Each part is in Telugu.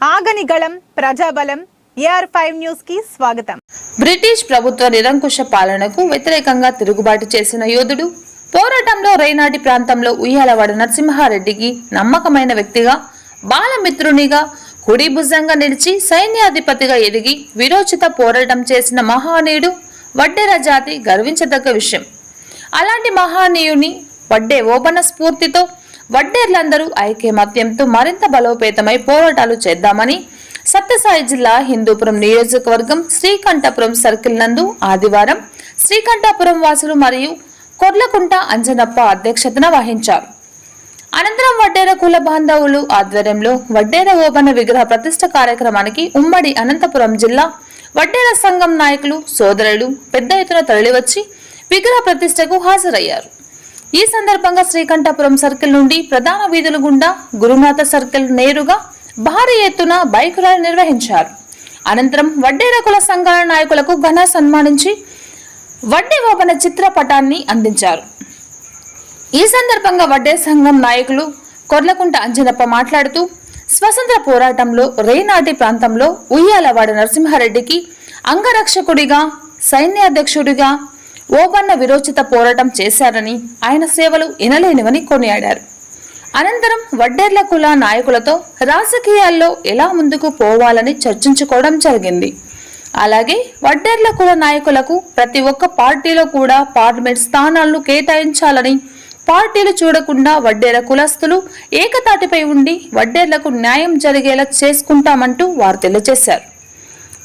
ఆగని గళం ప్రజాబలం AR5 న్యూస్ కి స్వాగతం. బ్రిటిష్ ప్రభుత్వ నిరంకుశ పాలనకు వ్యతిరేకంగా తిరుగుబాటు చేసిన యోధుడు, పోరాటంలో రైనాటి ప్రాంతంలో ఉయ్యాలవాడ నరసింహారెడ్డికి నమ్మకమైన వ్యక్తిగా, బాలమిత్రునిగా, కుడి భుజంగా నిలిచి సైన్యాధిపతిగా ఎదిగి విరోచిత పోరాటం చేసిన మహానీయుడు వడ్డెర జాతి గర్వించదగ్గ విషయం. అలాంటి మహానీయుని వడ్డే ఓబన్న స్ఫూర్తితో వడ్డేర్లందరూ ఐక్యమత్యంతో మరింత బలోపేతమై పోరాటాలు చేద్దామని సత్యసాయి జిల్లా హిందూపురం నియోజకవర్గం శ్రీకంఠపురం సర్కిల్ నందు ఆదివారం శ్రీకంఠపురం వాసులు మరియు కొర్లకుంట అంజనప్ప అధ్యక్షతన వహించారు. అనంతరం వడ్డేర కుల బాంధవులు ఆధ్వర్యంలో వడ్డేర ఓబన్న విగ్రహ ప్రతిష్ఠ కార్యక్రమానికి ఉమ్మడి అనంతపురం జిల్లా వడ్డేర సంఘం నాయకులు సోదరులు పెద్ద ఎత్తున తరలివచ్చి విగ్రహ ప్రతిష్టకు హాజరయ్యారు. ఈ సందర్భంగా శ్రీకంఠపురం సర్కిల్ నుండి ప్రధాన వీధుల గుండా గురునాథ సర్కిల్ నేరుగా భారీ ఎత్తున బైక్ ర్యాలీ నిర్వహించారు. అనంతరం వడ్డేర కుల సంఘాల నాయకులకు ఘన సన్మానించి వడ్డే ఓబన్న చిత్రపటాన్ని అందించారు. ఈ సందర్భంగా వడ్డే సంఘం నాయకులు కొర్లకుంట అంజనప్ప మాట్లాడుతూ, స్వతంత్ర పోరాటంలో రేనాటి ప్రాంతంలో ఉయ్యాలవాడ నరసింహారెడ్డికి అంగరక్షకుడిగా, సైన్యాధ్యక్షుడిగా ఓబన్న విరోచిత పోరాటం చేశారని, ఆయన సేవలు ఎనలేనివని కొనియాడారు. అనంతరం వడ్డేర్ల కుల నాయకులతో రాజకీయాల్లో ఎలా ముందుకు పోవాలని చర్చించుకోవడం జరిగింది. అలాగే వడ్డేర్ల కుల నాయకులకు ప్రతి ఒక్క పార్టీలో కూడా పార్లమెంట్ స్థానాలను కేటాయించాలని, పార్టీలు చూడకుండా వడ్డేర కులస్తులు ఏకతాటిపై ఉండి వడ్డేర్లకు న్యాయం జరిగేలా చేసుకుంటామంటూ వారు తెలియజేశారు.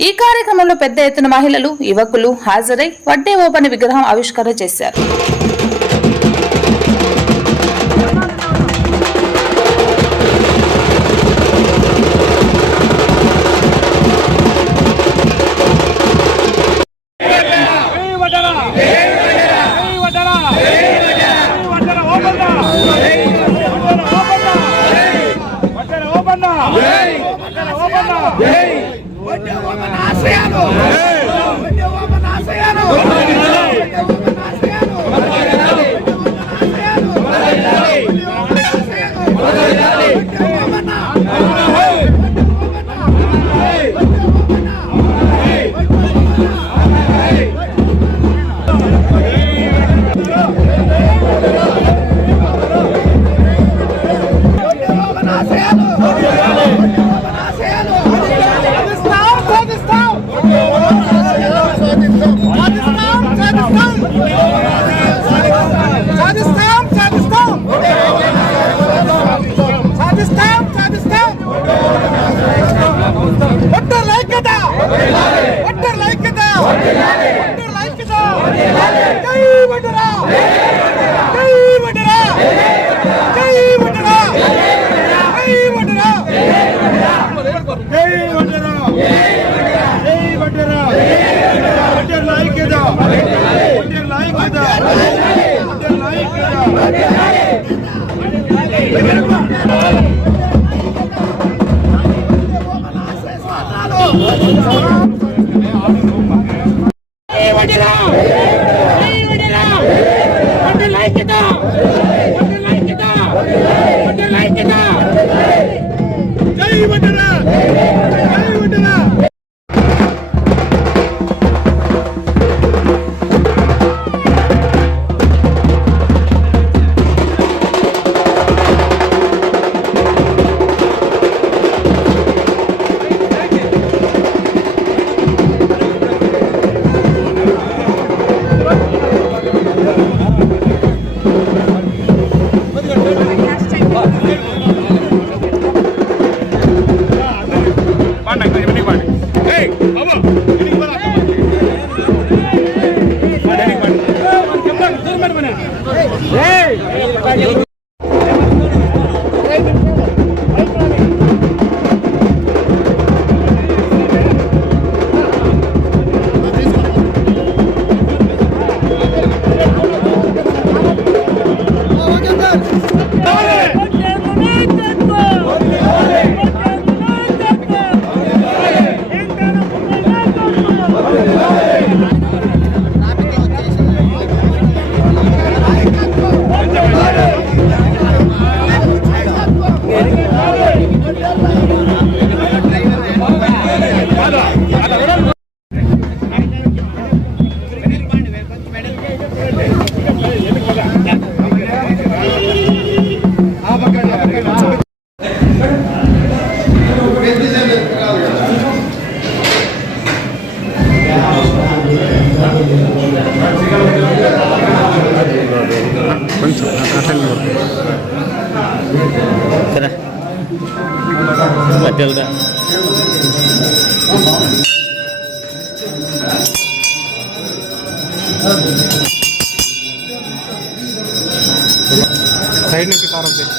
ఈ కార్యక్రమంలో పెద్ద ఎత్తున మహిళలు, యువకులు హాజరై వడ్డే ఓబన్న విగ్రహం ఆవిష్కరణ చేశారు. మధ్యలో సైడ్ నుంచి కార్ వస్తుంది.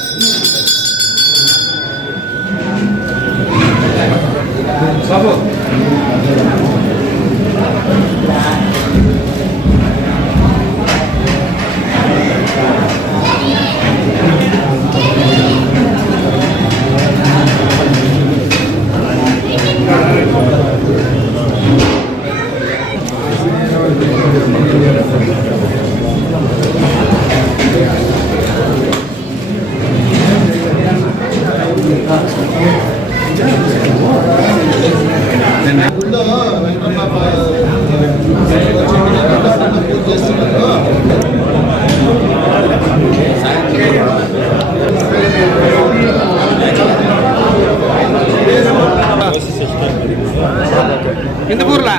ఇందుకూరులా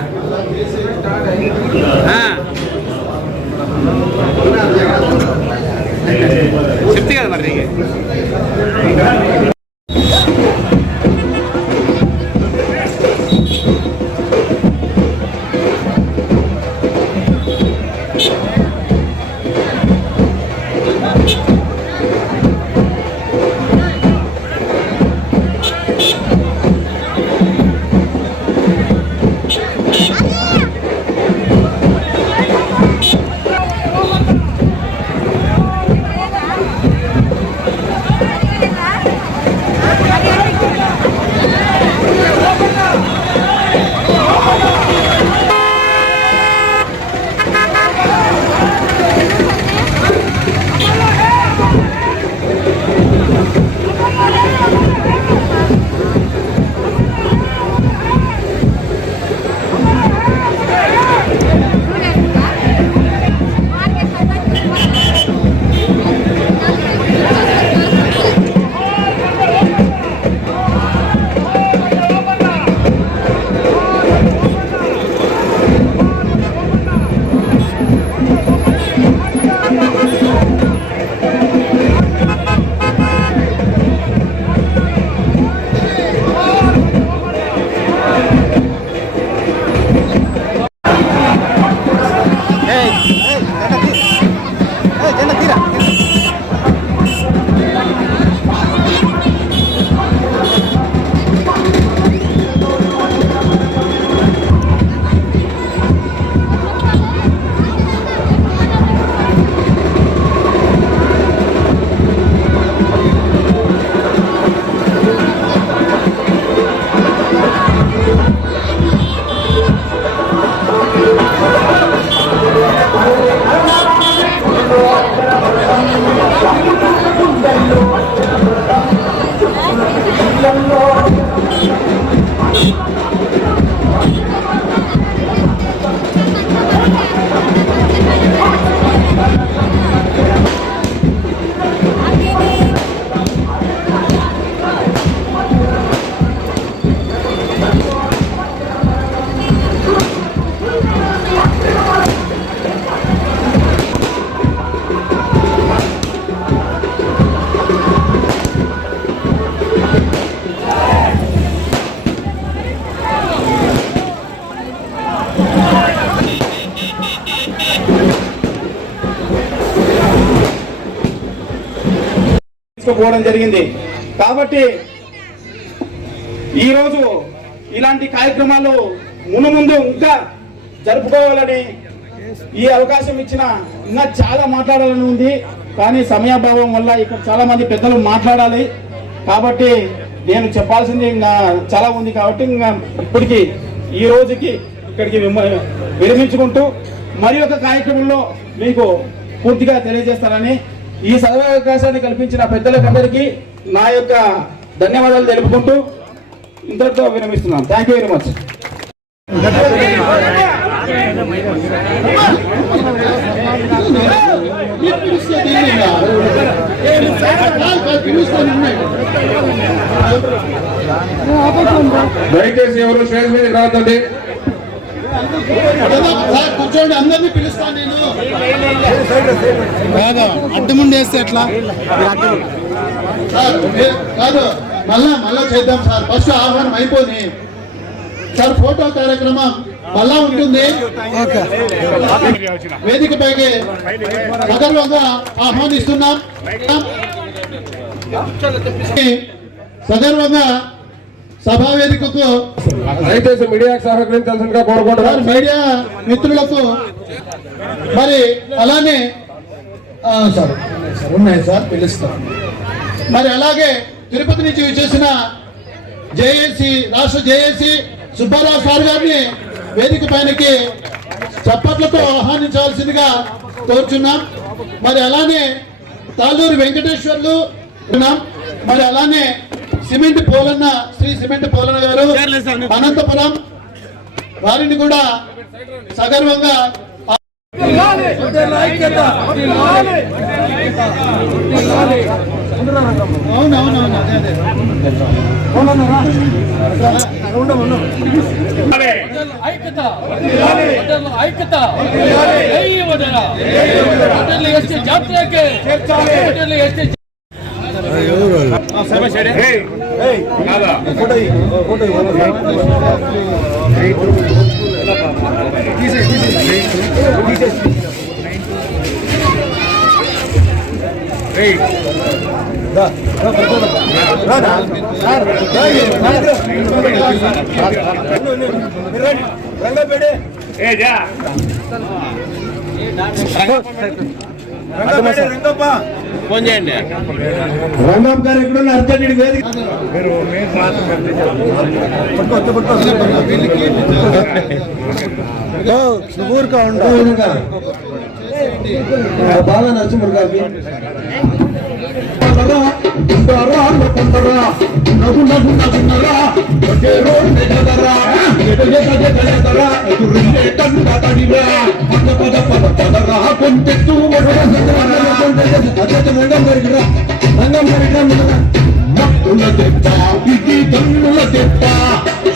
చెప్తే కదా మరి నీకు. పోవడం జరిగింది. కాబట్టి ఈరోజు ఇలాంటి కార్యక్రమాలు మునుముందు ఇంకా జరుపుకోవాలని ఈ అవకాశం ఇచ్చిన ఇంకా చాలా మాట్లాడాలని ఉంది. కానీ సమయాభావం వల్ల ఇక్కడ చాలా మంది పెద్దలు మాట్లాడాలి. కాబట్టి నేను చెప్పాల్సింది ఇంకా చాలా ఉంది. కాబట్టి ఇంకా ఇప్పటికి ఈ రోజుకి ఇక్కడికి విరమించుకుంటూ మరి ఒక కార్యక్రమంలో మీకు పూర్తిగా తెలియజేస్తానని ఈ సదవకాశాన్ని కల్పించిన పెద్దలకందరికీ నా యొక్క ధన్యవాదాలు తెలుపుకుంటూ ఇంతటితో విరమిస్తున్నాను. Thank you very much. దయచేసి ఎవరు స్టేజ్ మీద రావద్దండి. కూర్చోండి, అందరినీ పిలుస్తాను నేను. కాదు అడ్డముండి వేస్తే ఎట్లా కాదు మళ్ళా చేద్దాం సార్. ఫస్ట్ ఆహ్వానం అయిపోయి సార్ ఫోటో కార్యక్రమం మళ్ళా ఉంటుంది. వేదికపైకి సగర్వంగా ఆహ్వానిస్తున్నాం. సగర్వంగా సభా వేదికకు దయచేసి మీడియాకు సహకరించాల్సిందిగా కోరుకుంటున్నారు. మీడియా మిత్రులకు మరి అలానే సార్ ఉన్నాయి సార్ పిలుస్తాం. మరి అలాగే తిరుపతి నుంచి వచ్చేసిన జేఏసీ రాష్ట్ర జేఏసీ సుబ్బారావు సార్ గారిని వేదిక పైనకి చప్పట్లతో ఆహ్వానించవలసిందిగా కోరుచున్నాం. మరి అలానే తాళ్ళూరు వెంకటేశ్వర్లు ఉన్నాం. మరి అలానే సిమెంట్ పోలన్న శ్రీ సిమెంట్ పోలన్న గారు అనంతపురం వారిని కూడా సగర్వంగా అవునవునవును ఫోన్ చేయండి. రంగం గారు ఎక్కడ అర్జెంట్ వేదిక ఊరుగా ఉండ బాగా నరసింహ గారికి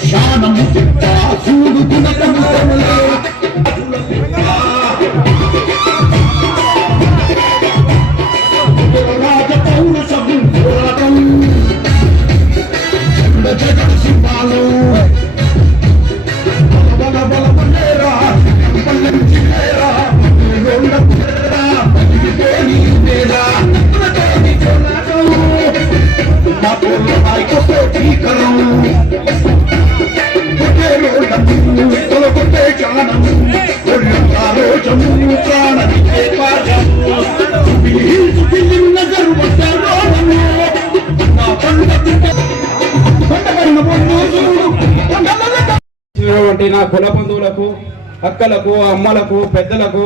శానము చూడు నా కుల బంధువులకు, అక్కలకు, అమ్మలకు, పెద్దలకు,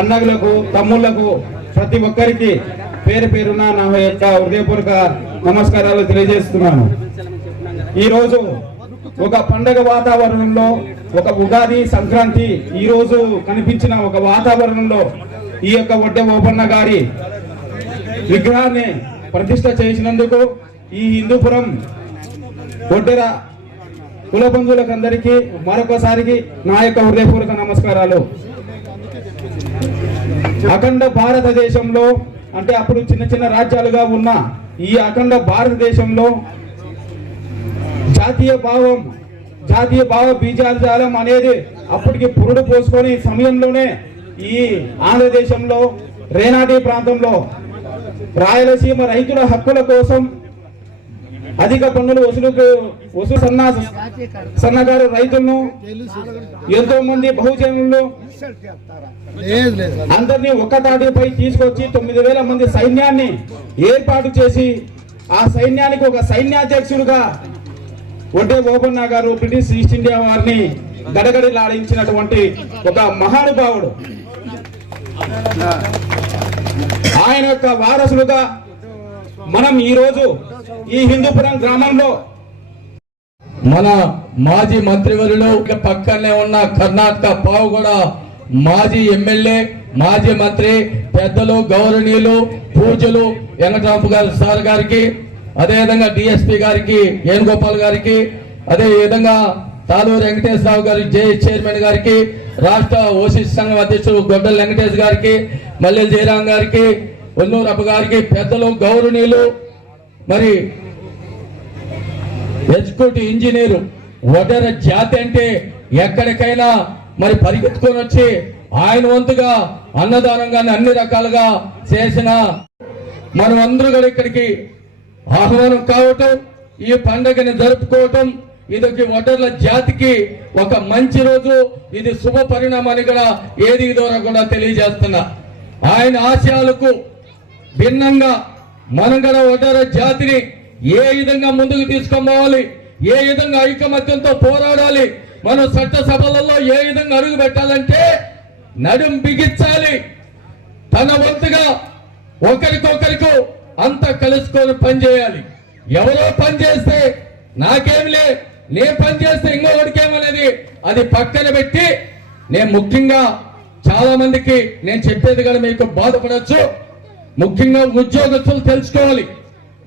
అన్నలకు, తమ్ముళ్లకు ప్రతి ఒక్కరికి పేరు పేరున నా యొక్క హృదయపూర్వక నమస్కారాలు తెలియజేస్తున్నాను. ఈరోజు ఒక పండగ వాతావరణంలో, ఒక ఉగాది సంక్రాంతి ఈ రోజు కనిపించిన ఒక వాతావరణంలో ఈ యొక్క వడ్డే ఓపన్న గారి విగ్రహాన్ని ప్రతిష్ట చేసినందుకు ఈ హిందూపురం ఒడ్డెర కుల బంధువులకు అందరికీ మరొకసారికి నా యొక్క హృదయపూర్వక నమస్కారాలు. అఖండ భారతదేశంలో అంటే అప్పుడు చిన్న చిన్న రాజ్యాలుగా ఉన్న ఈ అఖండ భారతదేశంలో జాతీయ భావ బీజాలం అనేది అప్పటికి పురుడు పోసుకొని సమయంలోనే ఈ ఆంధ్రదేశంలో రేనాటి ప్రాంతంలో రాయలసీమ రైతుల హక్కుల కోసం అధిక పన్నులు వసూలు సన్నకారు రైతులను, ఎంతో మంది బహుజనులు అందరినీ ఒక్క తాటిపై తీసుకొచ్చి 9,000 మంది సైన్యాన్ని ఏర్పాటు చేసి ఆ సైన్యానికి ఒక సైన్యాధ్యక్షుడుగా వడ్డే ఓపన్న గారు బ్రిటిష్ ఈస్ట్ ఇండియా వారిని గడగడలాడించినటువంటి ఒక మహానుభావుడు. ఆయన యొక్క వారసులుగా మనం ఈ రోజు ఈ హిందూపురం గ్రామంలో మన మాజీ మంత్రివర్యులు పక్కనే ఉన్న కర్ణాటక పావుగూడ మాజీ ఎమ్మెల్యే, మాజీ మంత్రి, పెద్దలు, గౌరవనీయులు, పూజలు వెంకటరాంపు గారి సార్ గారికి, అదేవిధంగా డిఎస్పీ గారికి, వేణుగోపాల్ గారికి, అదే విధంగా తాళూరు వెంకటేశ్వరరావు గారి చైర్మన్ గారికి, రాష్ట్ర ఓసీ సంఘం అధ్యక్షుడు గొడ్డల వెంకటేష్ గారికి, మల్లెల జయరాం గారికి, ఒల్లూరప్ప గారికి, పెద్దలు, గౌరవనీయులు, మరి ఎగ్జిక్యూటివ్ ఇంజనీరు వడ్డెర జాతి అంటే ఎక్కడికైనా మరి పరిగెత్తుకొని వచ్చి ఆయన వంతుగా అన్నదానంగా అన్ని రకాలుగా చేసిన మనం అందరూ కూడా ఇక్కడికి ఆహ్వానం కావటం, ఈ పండుగని జరుపుకోవటం, ఇది వడ్డర్ల జాతికి ఒక మంచి రోజు, ఇది శుభ పరిణామాన్ని కూడా ఏది ద్వారా కూడా తెలియజేస్తున్నా. ఆయన ఆశయాలకు భిన్నంగా మనం కూడా వడ్డర్ల జాతిని ఏ విధంగా ముందుకు తీసుకుపోవాలి, ఏ విధంగా ఐకమత్యంతో పోరాడాలి, మనం చట్టసభలలో ఏ విధంగా అడుగు పెట్టాలంటే నడుం బిగించాలి. తన వంతుగా ఒకరికొకరికి అంతా కలుసుకొని పనిచేయాలి. ఎవరో పని చేస్తే నాకేంలే, నే పని చేస్తే ఇంకొకటికేమనేది అది పక్కన పెట్టి, నేను ముఖ్యంగా చాలా మందికి నేను చెప్పేది కూడా మీకు బాధపడచ్చు. ముఖ్యంగా ఉద్యోగస్తులు తెలుసుకోవాలి.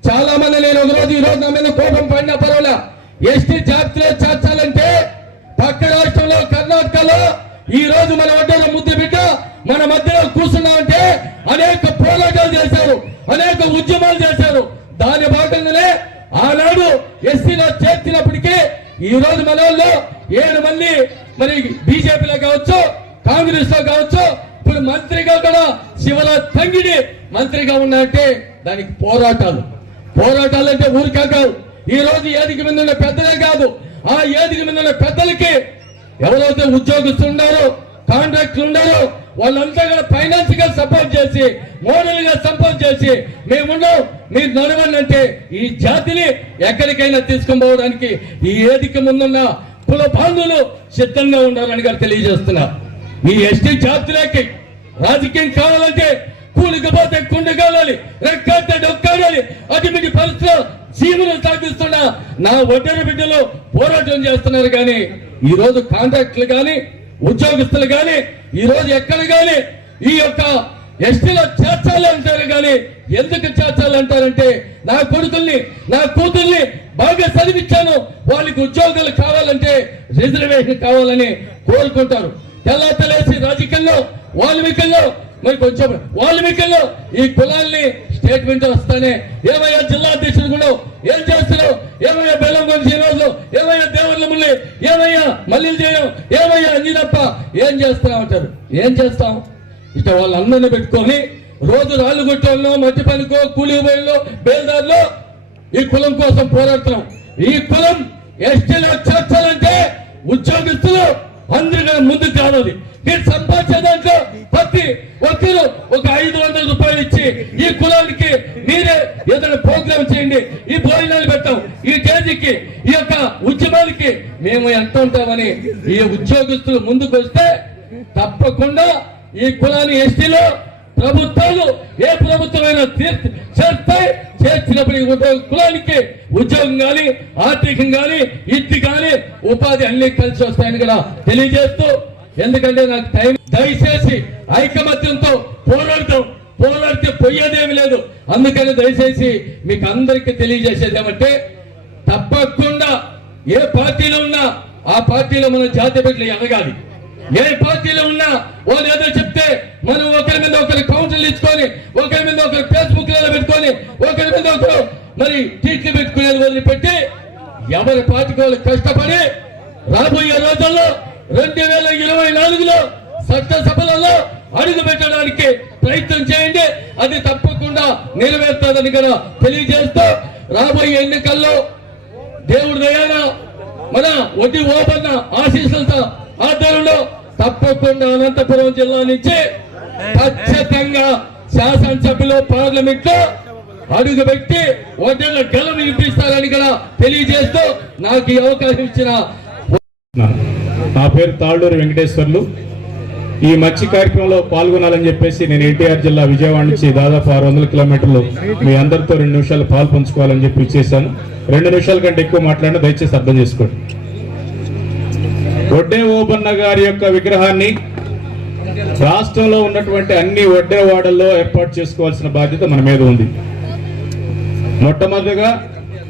చాలా మంది నేను ఒకరోజు ఈ రోజు నా మీద కోపం పడినా పర్వాలే, ఎస్టీ జాబితాలో చేర్చాలంటే పక్క రాష్ట్రంలో కర్ణాటకలో ఈ రోజు మన వడ్డలో ముద్దు బిడ్డ మన మధ్యలో కూర్చున్నామంటే అనేక పోరాటాలు చేశారు, అనేక ఉద్యమాలు చేశారు. దాని భాగంగానే ఆనాడు ఎస్సీలో చేర్చినప్పటికీ ఈ రోజు మన వాళ్ళు 7 మంది మరి బీజేపీలో కావచ్చు, కాంగ్రెస్ లో కావచ్చు, ఇప్పుడు మంత్రిగా కూడా శివల తంగిడి మంత్రిగా ఉన్నాయంటే దానికి పోరాటాలు అంటే ఊరికే కాదు. ఈ రోజు ఏదికి మీద ఉన్న పెద్దలే కాదు, ఆ ఏదికి మీద ఉన్న పెద్దలకి ఎవరైతే ఉద్యోగస్తులు ఉన్నారో, కాంట్రాక్టులు ఉన్నారో వాళ్ళంతా కూడా ఫైనాన్స్ గా సపోర్ట్ చేసి, మోడల్ గా సపోర్ట్ చేసి మేమున్నాం మీరు నడవండి అంటే ఈ జాతిని ఎక్కడికైనా తీసుకొని పోవడానికి ఈ ఏదికి ముందున్న కుల బాంధువులు సిద్ధంగా ఉండాలని గారు తెలియజేస్తున్నారు. ఈ ఎస్టీ జాతులకి రాజకీయం కావాలంటే కూలికపోతే కుండ కావాలి, రెక్కాడితే డొక్కాడాలి. అటువంటి పరిస్థితుల్లో సీమను సాగిస్తున్న నా వడ్డెర బిడ్డలు పోరాటం చేస్తున్నారు. కానీ ఈ రోజు కాంట్రాక్టులు కానీ ఉద్యోగస్తులు కానీ ఈ రోజు ఎక్కడ కానీ ఈ యొక్క ఎస్టీలో చేర్చాలి అంటారు. కానీ ఎందుకు చేర్చాలంటారంటే నా కొడుకుల్ని నా కూతుర్ని బాగా చదివించాను, వాళ్ళకి ఉద్యోగాలు కావాలంటే రిజర్వేషన్ కావాలని కోరుకుంటారు. తెల్లాతలేసి రాజకీయాల్లో వాల్మీకిలో ఈ కులాల్ని స్టేట్మెంట్ వస్తానే ఏమయ్యా జిల్లా అధ్యక్షుడు కూడా ఏం చేస్తున్నావు, ఏమయ్యా బెల్లంకొండ శ్రీనివాసులు, ఏమయ్యా దేవర్ల ముల్లి, ఏమయ్యా మల్లిలు చేయడం, ఏమయ్యా నీరప్ప ఏం చేస్తున్నావు అంటారు. ఏం చేస్తాం? ఇక వాళ్ళందరినీ పెట్టుకొని రోజు రాళ్ళు కొట్టేవాళ్ళు, మట్టి పనికో, కూలి బయలు, బేల్దారులు ఈ కులం కోసం పోరాడుతున్నాం. ఈ కులం ఎస్టీలో చేర్చాలంటే ఉద్యోగస్తులు అందరికీ ముందుకు రావాలి. మీరు సంపాదించే దాంట్లో ప్రతి ఒక్కరు ఒక 500 రూపాయలు ఇచ్చి ఈ కులానికి మీరే ఏదైనా ప్రోగ్రామ్ చేయండి, ఈ భోజనాలు పెట్టాం, ఈ కేజీకి ఈ యొక్క ఉద్యమాలకి మేము ఎంత ఉంటామని ఈ ఉద్యోగస్తులు ముందుకు వస్తే తప్పకుండా ఈ కులాన్ని ఎస్టీలో ప్రభుత్వాలు ఏ ప్రభుత్వమైనా చేర్చినప్పుడు కులానికి ఉద్యోగం కానీ, ఆర్థికం కానీ, ఇట్టి కానీ, ఉపాధి అన్ని కలిసి వస్తాయని కూడా తెలియజేస్తూ, ఎందుకంటే నాకు టైం, దయచేసి ఐకమత్యంతో పోరాడితే పోయేదేమి లేదు. అందుకని దయచేసి మీకు అందరికీ తెలియజేసేది ఏమంటే తప్పకుండా ఏ పార్టీలో ఉన్నా ఆ పార్టీలో మన జాతి బిడ్డలు ఎదగాలి. ఏ పార్టీలో ఉన్నా వాళ్ళు ఏదో చెప్తే మనం ఒకరి మీద ఒకరు కౌంటర్లు ఇచ్చుకొని, ఒకరి మీద ఒకరు ఫేస్బుక్ లలో పెట్టుకొని, ఒకరి మీద ఒకరు మరి ట్వీట్లు పెట్టుకునేది వదిలిపెట్టి ఎవరి పార్టీకి వాళ్ళు కష్టపడి రాబోయే రోజుల్లో 2024లో చట్టసభలలో అడుగు పెట్టడానికి ప్రయత్నం చేయండి. అది తప్పకుండా నెరవేరుతుందని కూడా తెలియజేస్తూ రాబోయే ఎన్నికల్లో దేవుడి దయాన మన వడ్డీ ఓపన్న ఆశీస్సులతో ఆధ్వర్యంలో తప్పకుండా అనంతపురం జిల్లా నుంచి ఖచ్చితంగా శాసనసభలో పార్లమెంట్ లో అడుగు పెట్టి వడ్డీల గెలుపు వినిపిస్తారని కూడా తెలియజేస్తూ నాకు ఈ అవకాశం ఇచ్చిన నా పేరు తాళ్ళూరి వెంకటేశ్వర్లు. ఈ మత్స్య కార్యక్రమంలో పాల్గొనాలని చెప్పేసి నేను ఎన్టీఆర్ జిల్లా విజయవాడ నుంచి దాదాపు 600 కిలోమీటర్లు మీ అందరితో 2 నిమిషాలు పాలు పంచుకోవాలని చెప్పి ఇచ్చేసాను. 2 నిమిషాల కంటే ఎక్కువ మాట్లాడినా దయచేసి అర్థం చేసుకోండి. వడ్డే ఓబన్న గారి యొక్క విగ్రహాన్ని రాష్ట్రంలో ఉన్నటువంటి అన్ని వడ్డే వాడల్లో ఏర్పాటు చేసుకోవాల్సిన బాధ్యత మన మీద ఉంది. మొట్టమొదటిగా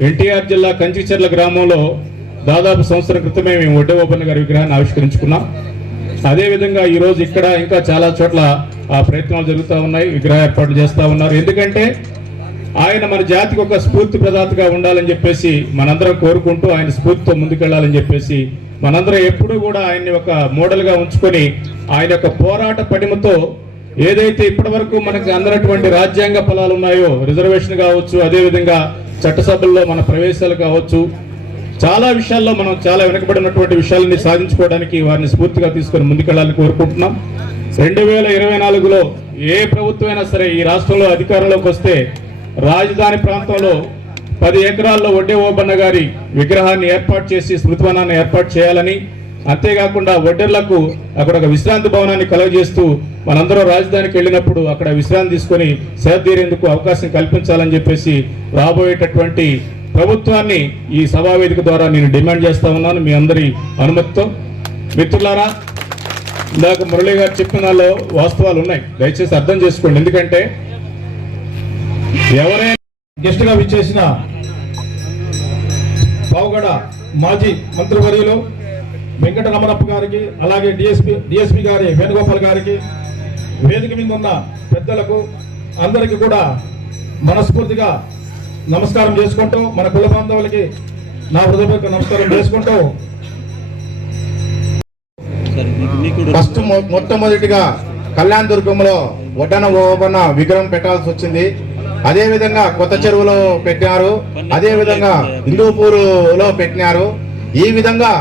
ఎన్టీఆర్ జిల్లా కంచిచెర్ల గ్రామంలో దాదాపు సంవత్సరం క్రితమే మేము వడ్డే ఓబన్న గారి విగ్రహాన్ని ఆవిష్కరించుకున్నాం. అదేవిధంగా ఈరోజు ఇక్కడ ఇంకా చాలా చోట్ల ఆ ప్రయత్నాలు జరుగుతూ ఉన్నాయి, విగ్రహ ఏర్పాట్లు చేస్తూ ఉన్నారు. ఎందుకంటే ఆయన మన జాతికి ఒక స్ఫూర్తి ప్రదాతగా ఉండాలని చెప్పేసి మనందరం కోరుకుంటూ ఆయన స్ఫూర్తితో ముందుకెళ్లాలని చెప్పేసి మనందరం ఎప్పుడూ కూడా ఆయన్ని ఒక మోడల్గా ఉంచుకొని ఆయన యొక్క పోరాట పటిమతో ఏదైతే ఇప్పటి వరకు మనకు అందనటువంటి రాజ్యాంగ ఫలాలు ఉన్నాయో, రిజర్వేషన్ కావచ్చు, అదేవిధంగా చట్టసభల్లో మన ప్రవేశాలు కావచ్చు, చాలా విషయాల్లో మనం చాలా వెనకబడినటువంటి విషయాలని సాధించుకోవడానికి వారిని స్ఫూర్తిగా తీసుకొని ముందుకెళ్లాలని కోరుకుంటున్నాం. 2024లో ఏ ప్రభుత్వం అయినా సరే ఈ రాష్ట్రంలో అధికారంలోకి వస్తే రాజధాని ప్రాంతంలో 10 ఎకరాల్లో వడ్డే ఓబన్న గారి విగ్రహాన్ని ఏర్పాటు చేసి స్మృతివనాన్ని ఏర్పాటు చేయాలని, అంతేకాకుండా వడ్డెర్లకు అక్కడ ఒక విశ్రాంతి భవనాన్ని కలుగజేస్తూ మనందరం రాజధానికి వెళ్ళినప్పుడు అక్కడ విశ్రాంతి తీసుకొని సేదతీరేందుకు అవకాశం కల్పించాలని చెప్పేసి రాబోయేటటువంటి ప్రభుత్వాన్ని ఈ సభావేదిక ద్వారా నేను డిమాండ్ చేస్తా ఉన్నాను మీ అందరి అనుమతితో. మిత్రులారా, ఇందాక మురళి గారు చెప్పిన దానిలో వాస్తవాలు ఉన్నాయి, దయచేసి అర్థం చేసుకోండి. ఎందుకంటే ఎవరైనా గెస్ట్ గా విచ్చేసిన పావుగడ మాజీ మంత్రివర్యులు వెంకట రమణప్ప గారికి, అలాగే డిఎస్పి గారి వేణుగోపాల్ గారికి, వేదిక మీద ఉన్న పెద్దలకు అందరికీ కూడా మనస్ఫూర్తిగా నమస్కారం చేసుకుంటూ, మన కుల బాంధవులకి నా హృదయపూర్వక నమస్కారం చేసుకుంటూ, ఫస్ట్ మొట్టమొదటిగా కళ్యాణ దుర్గంలో వడ్డన ఓబన్న విగ్రహం పెట్టాల్సి వచ్చింది. అదే విధంగా కొత్త చెరువులో పెట్టినారు, అదే విధంగా హిందూపూరులో పెట్టినారు. ఈ విధంగా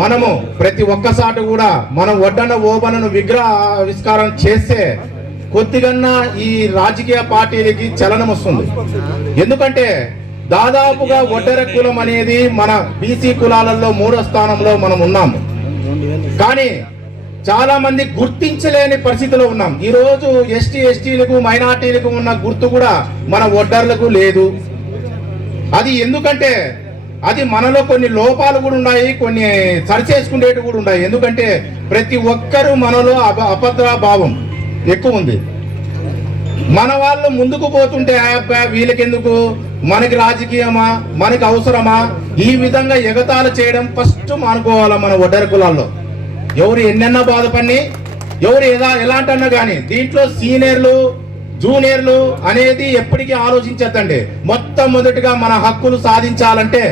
మనము ప్రతి ఒక్కసారి కూడా మనం వడ్డన ఓబన్నను విగ్రహ ఆవిష్కారం చేస్తే కొద్దిగన్నా ఈ రాజకీయ పార్టీలకి చలనం వస్తుంది. ఎందుకంటే దాదాపుగా వడ్డెర కులం అనేది మన బీసీ కులాలలో 3వ స్థానంలో మనం ఉన్నాము. కానీ చాలా మంది గుర్తించలేని పరిస్థితిలో ఉన్నాం. ఈ రోజు ఎస్టీలకు మైనార్టీలకు ఉన్న గుర్తు కూడా మన వడ్డర్లకు లేదు. అది ఎందుకంటే అది మనలో కొన్ని లోపాలు కూడా ఉన్నాయి, కొన్ని సరిచేసుకునేవి కూడా ఉన్నాయి. ఎందుకంటే ప్రతి ఒక్కరూ మనలో అభద్ర భావం ఎక్కువ ఉంది. మన వాళ్ళు ముందుకు పోతుంటే వీళ్ళకెందుకు, మనకి రాజకీయమా, మనకి అవసరమా, ఈ విధంగా ఎగతాళి చేయడం ఫస్ట్ మానుకోవాలా. మన వడ్డెర కులాల్లో ఎవరు ఎన్నెన్నా బాధపడి, ఎవరు ఎలాంటన్నా కానీ దీంట్లో సీనియర్లు జూనియర్లు అనేది ఎప్పటికీ ఆలోచించద్దండి. మొట్టమొదటిగా మన హక్కులు సాధించాలంటే,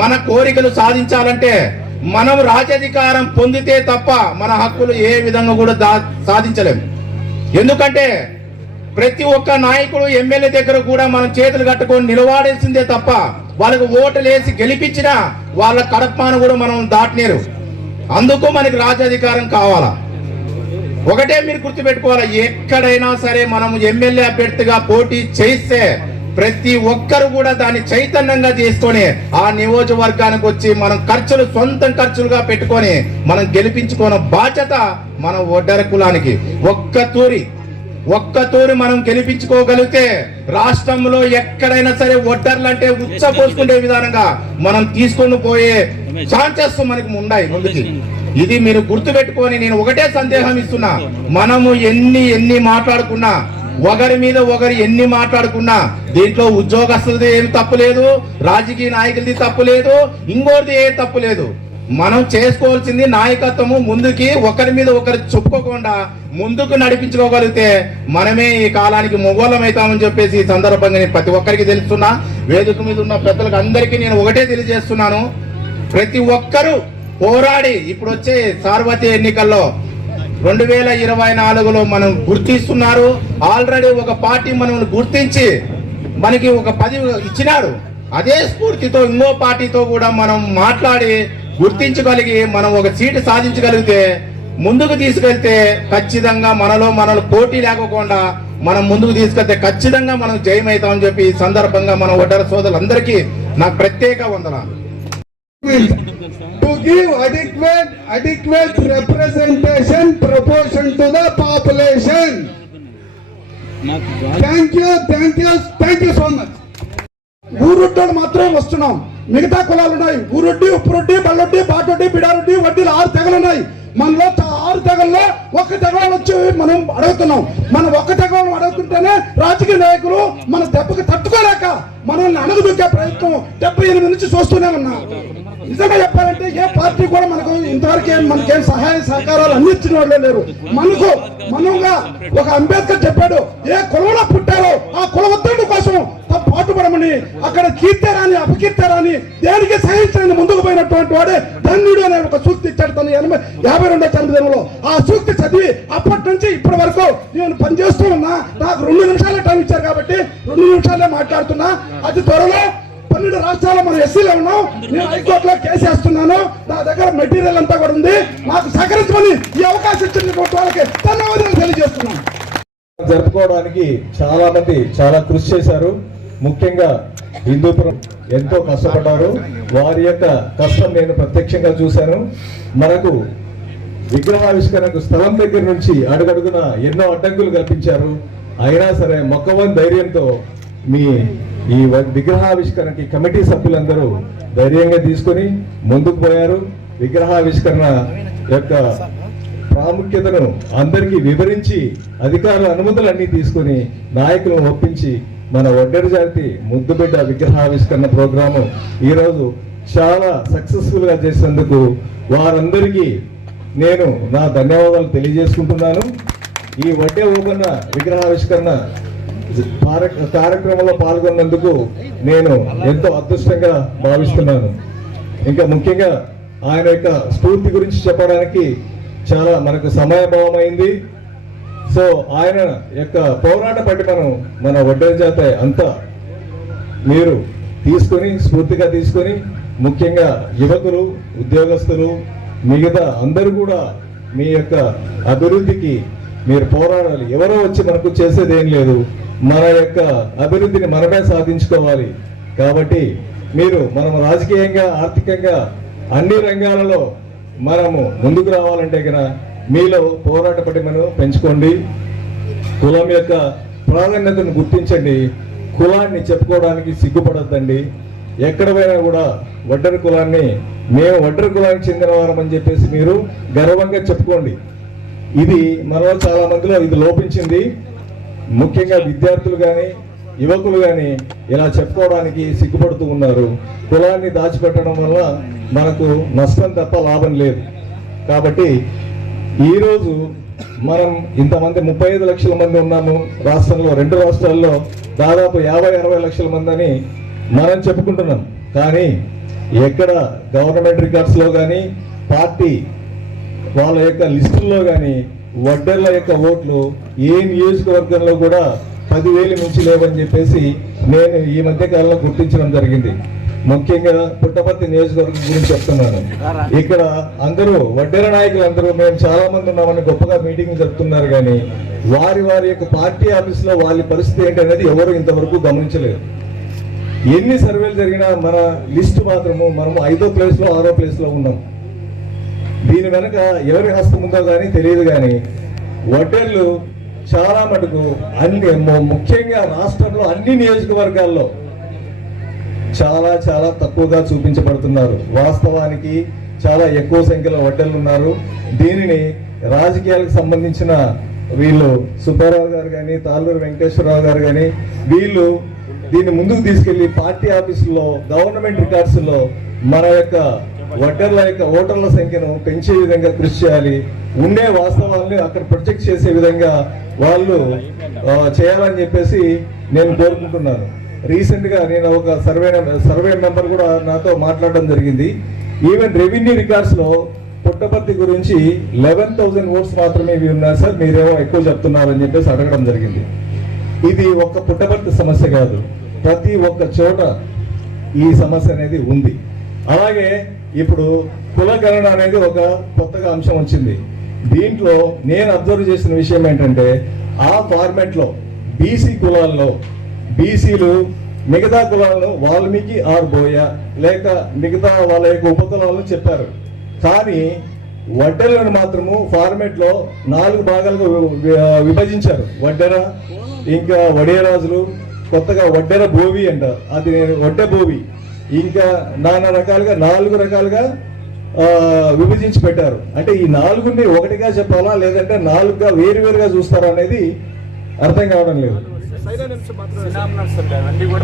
మన కోరికలు సాధించాలంటే మనం రాజ్యాధికారం పొందితే తప్ప మన హక్కులు ఏ విధంగా కూడా సాధించలేము. ఎందుకంటే ప్రతి ఒక్క నాయకుడు ఎమ్మెల్యే దగ్గర కూడా మనం చేతులు కట్టుకొని నిలబడాల్సిందే తప్ప వాళ్ళకు ఓట్లు వేసి గెలిపించినా వాళ్ళ కడపాను కూడా మనం దాటనేరు. అందుకు మనకి రాజ్యాధికారం కావాలా. ఒకటే మీరు గుర్తుపెట్టుకోవాలా, ఎక్కడైనా సరే మనం ఎమ్మెల్యే అభ్యర్థిగా పోటీ చేస్తే ప్రతి ఒక్కరు కూడా దాన్ని చైతన్యంగా చేసుకొని ఆ నియోజకవర్గానికి వచ్చి మనం సొంత ఖర్చులుగా పెట్టుకొని మనం గెలిపించుకోని బాధ్యత మన వడ్డెర కులానికి. ఒక్క తూరి మనం గెలిపించుకోగలిగితే రాష్ట్రంలో ఎక్కడైనా సరే వడ్డర్లు అంటే ఉచ్చపోసుకునే విధానంగా మనం తీసుకొని పోయే ఛాన్సెస్ మనకి ఉన్నాయి ముందుకి. ఇది మీరు గుర్తుపెట్టుకొని నేను ఒకటే సందేహం ఇస్తున్నా, మనము ఎన్ని మాట్లాడుకున్నా, ఒకరి మీద ఒకరు ఎన్ని మాట్లాడుకున్నా దీంట్లో ఉద్యోగస్తులది ఏం తప్పు లేదు, రాజకీయ నాయకులది తప్పు లేదు, ఇంకోటిది ఏ తప్పు లేదు. మనం చేసుకోవాల్సింది నాయకత్వము. ముందుకి ఒకరి మీద ఒకరు చెప్పుకోకుండా ముందుకు నడిపించుకోగలిగితే మనమే ఈ కాలానికి మొగోళం అవుతామని చెప్పేసి ఈ సందర్భంగా నేను ప్రతి ఒక్కరికి తెలుస్తున్నా. వేదిక మీద ఉన్న పెద్దలకు అందరికీ నేను ఒకటే తెలియజేస్తున్నాను, ప్రతి ఒక్కరూ పోరాడి ఇప్పుడు వచ్చే సార్వత్రిక ఎన్నికల్లో 2024లో మనం గుర్తిస్తున్నారు. ఆల్రెడీ ఒక పార్టీ మనల్ని గుర్తించి మనకి ఒక 10 ఇచ్చినారు. అదే స్ఫూర్తితో ఇంకో పార్టీతో కూడా మనం మాట్లాడి గుర్తించగలిగి మనం ఒక సీటు సాధించగలిగితే ముందుకు తీసుకెళ్తే ఖచ్చితంగా మనలో పోటీ లేకుండా మనం ముందుకు తీసుకెళ్తే ఖచ్చితంగా మనం జయమవుతామని చెప్పి ఈ సందర్భంగా మన వడ్డెర సోదరులందరికీ నాకు ప్రత్యేక వందనాలు. to give adequate representation proportion to the population. Thank you so much. ఊరొడ్డోడు మాత్రం వస్తున్నాం, మిగతా కులాలు ఉన్నాయి. ఊరొడ్డి, ఉప్పురొడ్డి, బల్లొడ్డి, బాటొడ్డి, బిడారొడ్డి, వడ్డీలు 6 తెగలు ఉన్నాయి. మనలో 6 తెగల్లో ఒక తెగలు వచ్చి మనం అడుగుతున్నాం. మనం ఒక తెగలను అడుగుతుంటేనే రాజకీయ నాయకులు మన దెబ్బకి తట్టుకోలేక మనల్ని అణగదొక్కే ప్రయత్నం 78 నుంచి చూస్తూనే ఉన్నా. నిజంగా చెప్పాలంటే ఏ పార్టీ కూడా మనకు ఇంతవరకు మనకేం సహాయ సహకారాలు అందించిన వాళ్ళే లేరు. మనంగా ఒక అంబేద్కర్ చెప్పాడు, ఏ కులంలో పుట్టారో ఆ కుల ఒత్తిడి కోసం పాటుపడమని, అక్కడ కీర్తారాని అపకీర్తారాని దేనికి సహించని ముందుకు పోయినటువంటి వాడే ధన్యుడు అనే ఒక సూక్తి ఇచ్చాడు తన 52వ జన్మదినంలో. ఆ సూక్తి చదివి అప్పటి నుంచి ఇప్పటి వరకు నేను పనిచేస్తూ ఉన్నా. నాకు 2 నిమిషాలే టైం ఇచ్చారు కాబట్టి 2 నిమిషాలే మాట్లాడుతున్నా. అతి త్వరలో 12 రాష్ట్రాల్లో మనం ఎస్సీలో ఉన్నాం. నేను హైకోర్టులో కేసు వేస్తున్నాను. నా దగ్గర మెటీరియల్ అంతా కూడా ఉంది. నాకు సహకరించమని ఈ అవకాశం ఇచ్చినటువంటి వాళ్ళకి ధన్యవాదాలు తెలియజేస్తున్నాను. జరుపుకోవడానికి చాలా మంది చాలా కృషి చేశారు. ముఖ్యంగా హిందూపురం ఎంతో కష్టపడ్డారు. వారి యొక్క కష్టం నేను ప్రత్యక్షంగా చూశాను. మనకు విగ్రహావిష్కరణకు స్థలం దగ్గర నుంచి అడుగడుగున ఎన్నో అడ్డంకులు కల్పించారు. అయినా సరే మొక్కవని ధైర్యంతో మీ ఈ విగ్రహావిష్కరణకి కమిటీ సభ్యులందరూ ధైర్యంగా తీసుకొని ముందుకు పోయారు. విగ్రహావిష్కరణ యొక్క ప్రాముఖ్యతను అందరికీ వివరించి అధికారుల అనుమతులన్నీ తీసుకుని నాయకులను ఒప్పించి మన ఒడ్డెర జాతి ముద్దుబిడ్డ విగ్రహావిష్కరణ ప్రోగ్రాము ఈరోజు చాలా సక్సెస్ఫుల్ గా చేసినందుకు వారందరికీ నేను నా ధన్యవాదాలు తెలియజేసుకుంటున్నాను. ఈ వడ్డే ఓపెన్న విగ్రహావిష్కరణ కార్యక్రమంలో పాల్గొన్నందుకు నేను ఎంతో అదృష్టంగా భావిస్తున్నాను. ఇంకా ముఖ్యంగా ఆయన యొక్క స్ఫూర్తి గురించి చెప్పడానికి చాలా మనకు సమయభావం అయింది. సో ఆయన యొక్క పోరాట పటిమను మన ఒడ్డెర జాతి అంతా మీరు తీసుకొని స్ఫూర్తిగా తీసుకొని, ముఖ్యంగా యువకులు, ఉద్యోగస్తులు, మిగతా అందరూ కూడా మీ యొక్క అభివృద్ధికి మీరు పోరాడాలి. ఎవరో వచ్చి మనకు చేసేదేం లేదు. మన యొక్క అభివృద్ధిని మనమే సాధించుకోవాలి. కాబట్టి మనం రాజకీయంగా, ఆర్థికంగా అన్ని రంగాలలో మనము ముందుకు రావాలంటే కనుక మీలో పోరాట పటిమను పెంచుకోండి. కులం యొక్క ప్రాధాన్యతను గుర్తించండి. కులాన్ని చెప్పుకోవడానికి సిగ్గుపడొద్దండి. ఎక్కడ పోయినా కూడా ఒడ్డెర కులాన్ని మేము ఒడ్డెర కులానికి చెందిన వారం అని చెప్పేసి మీరు గర్వంగా చెప్పుకోండి. ఇది మనలో చాలా మందిలో ఇది లోపించింది. ముఖ్యంగా విద్యార్థులు కానీ యువకులు కానీ ఇలా చెప్పుకోవడానికి సిగ్గుపడుతూ ఉన్నారు. కులాన్ని దాచిపెట్టడం వల్ల మనకు నష్టం తప్ప లాభం లేదు. కాబట్టి ఈరోజు మనం ఇంతమంది 35 లక్షల మంది ఉన్నాము రాష్ట్రంలో. 2 రాష్ట్రాల్లో దాదాపు 50-60 లక్షల మంది అని మనం చెప్పుకుంటున్నాం. కానీ ఎక్కడ గవర్నమెంట్ రికార్డ్స్లో కానీ పార్టీ వాళ్ళ యొక్క లిస్టుల్లో కానీ ఒడ్డెర్ల యొక్క ఓట్లు ఏ నియోజకవర్గంలో కూడా 10,000 నుంచి లేవని చెప్పేసి నేను ఈ మధ్య కాలంలో గుర్తించడం జరిగింది. ముఖ్యంగా పుట్టపర్తి నియోజకవర్గం గురించి చెప్తున్నాను. ఇక్కడ అందరూ ఒడ్డెర నాయకులు అందరూ మేము చాలా మంది ఉన్నామని గొప్పగా మీటింగ్ జరుపుతున్నారు. కానీ వారి యొక్క పార్టీ ఆఫీసులో వాళ్ళ పరిస్థితి ఏంటనేది ఎవరు ఇంతవరకు గమనించలేదు. ఎన్ని సర్వేలు జరిగినా మన లిస్టు మాత్రము మనము 5వ ప్లేస్లో 6వ ప్లేస్లో ఉన్నాం. దీని వెనక ఎవరి హస్తం ఉందో కానీ తెలియదు. కానీ ఒడ్డెర్లు చాలా మటుకు ముఖ్యంగా రాష్ట్రంలో అన్ని నియోజకవర్గాల్లో చాలా తక్కువగా చూపించబడుతున్నారు. వాస్తవానికి చాలా ఎక్కువ సంఖ్యలో ఒడ్డెర్లు ఉన్నారు. దీనిని రాజకీయాలకు సంబంధించిన వీళ్ళు సుబ్బారావు గారు కానీ, తాళ్ళూరు వెంకటేశ్వరరావు గారు కానీ వీళ్ళు దీన్ని ముందుకు తీసుకెళ్లి పార్టీ ఆఫీసుల్లో, గవర్నమెంట్ రికార్డ్స్లో మన యొక్క ఒడ్డెర్ల యొక్క ఓటర్ల సంఖ్యను పెంచే విధంగా కృషి చేయాలి. ఉండే వాస్తవాన్ని అక్కడ ప్రొజెక్ట్ చేసే విధంగా వాళ్ళు చేయాలని చెప్పేసి నేను కోరుకుంటున్నాను. రీసెంట్ గా నేను ఒక సర్వే మెంబర్ కూడా నాతో మాట్లాడడం జరిగింది. ఈవెన్ రెవెన్యూ రికార్డ్స్ లో పుట్టపర్తి గురించి 11,000 ఓట్స్ మాత్రమే ఉన్నారు సార్, మీరేమో ఎక్కువ చెప్తున్నారని చెప్పేసి అడగడం జరిగింది. ఇది ఒక్క పుట్టపర్తి సమస్య కాదు, ప్రతి ఒక్క చోట ఈ సమస్య అనేది ఉంది. అలాగే ఇప్పుడు కులగణన అనేది ఒక కొత్తగా అంశం వచ్చింది. దీంట్లో నేను అబ్జర్వ్ చేసిన విషయం ఏంటంటే ఆ ఫార్మాట్ లో బీసీ కులాల్లో బీసీలు మిగతా కులాలను వాల్మీకి ఆర్ బోయ లేక మిగతా వాళ్ళ యొక్క ఉపకులాలను చెప్పారు. కానీ వడ్డెరలను మాత్రము ఫార్మాట్ లో 4 భాగాలుగా విభజించారు. వడ్డెర, ఇంకా వడియరాజులు, కొత్తగా వడ్డెర భోవి అంట, అది వడ్డె భోవి, ఇంకా నానా రకాలుగా 4 రకాలుగా విభజించి పెట్టారు. అంటే ఈ 4ని ఒకటిగా చెప్పాలా లేదంటే 4గా వేరువేరుగా చూస్తారా అనేది అర్థం కావడం లేదు.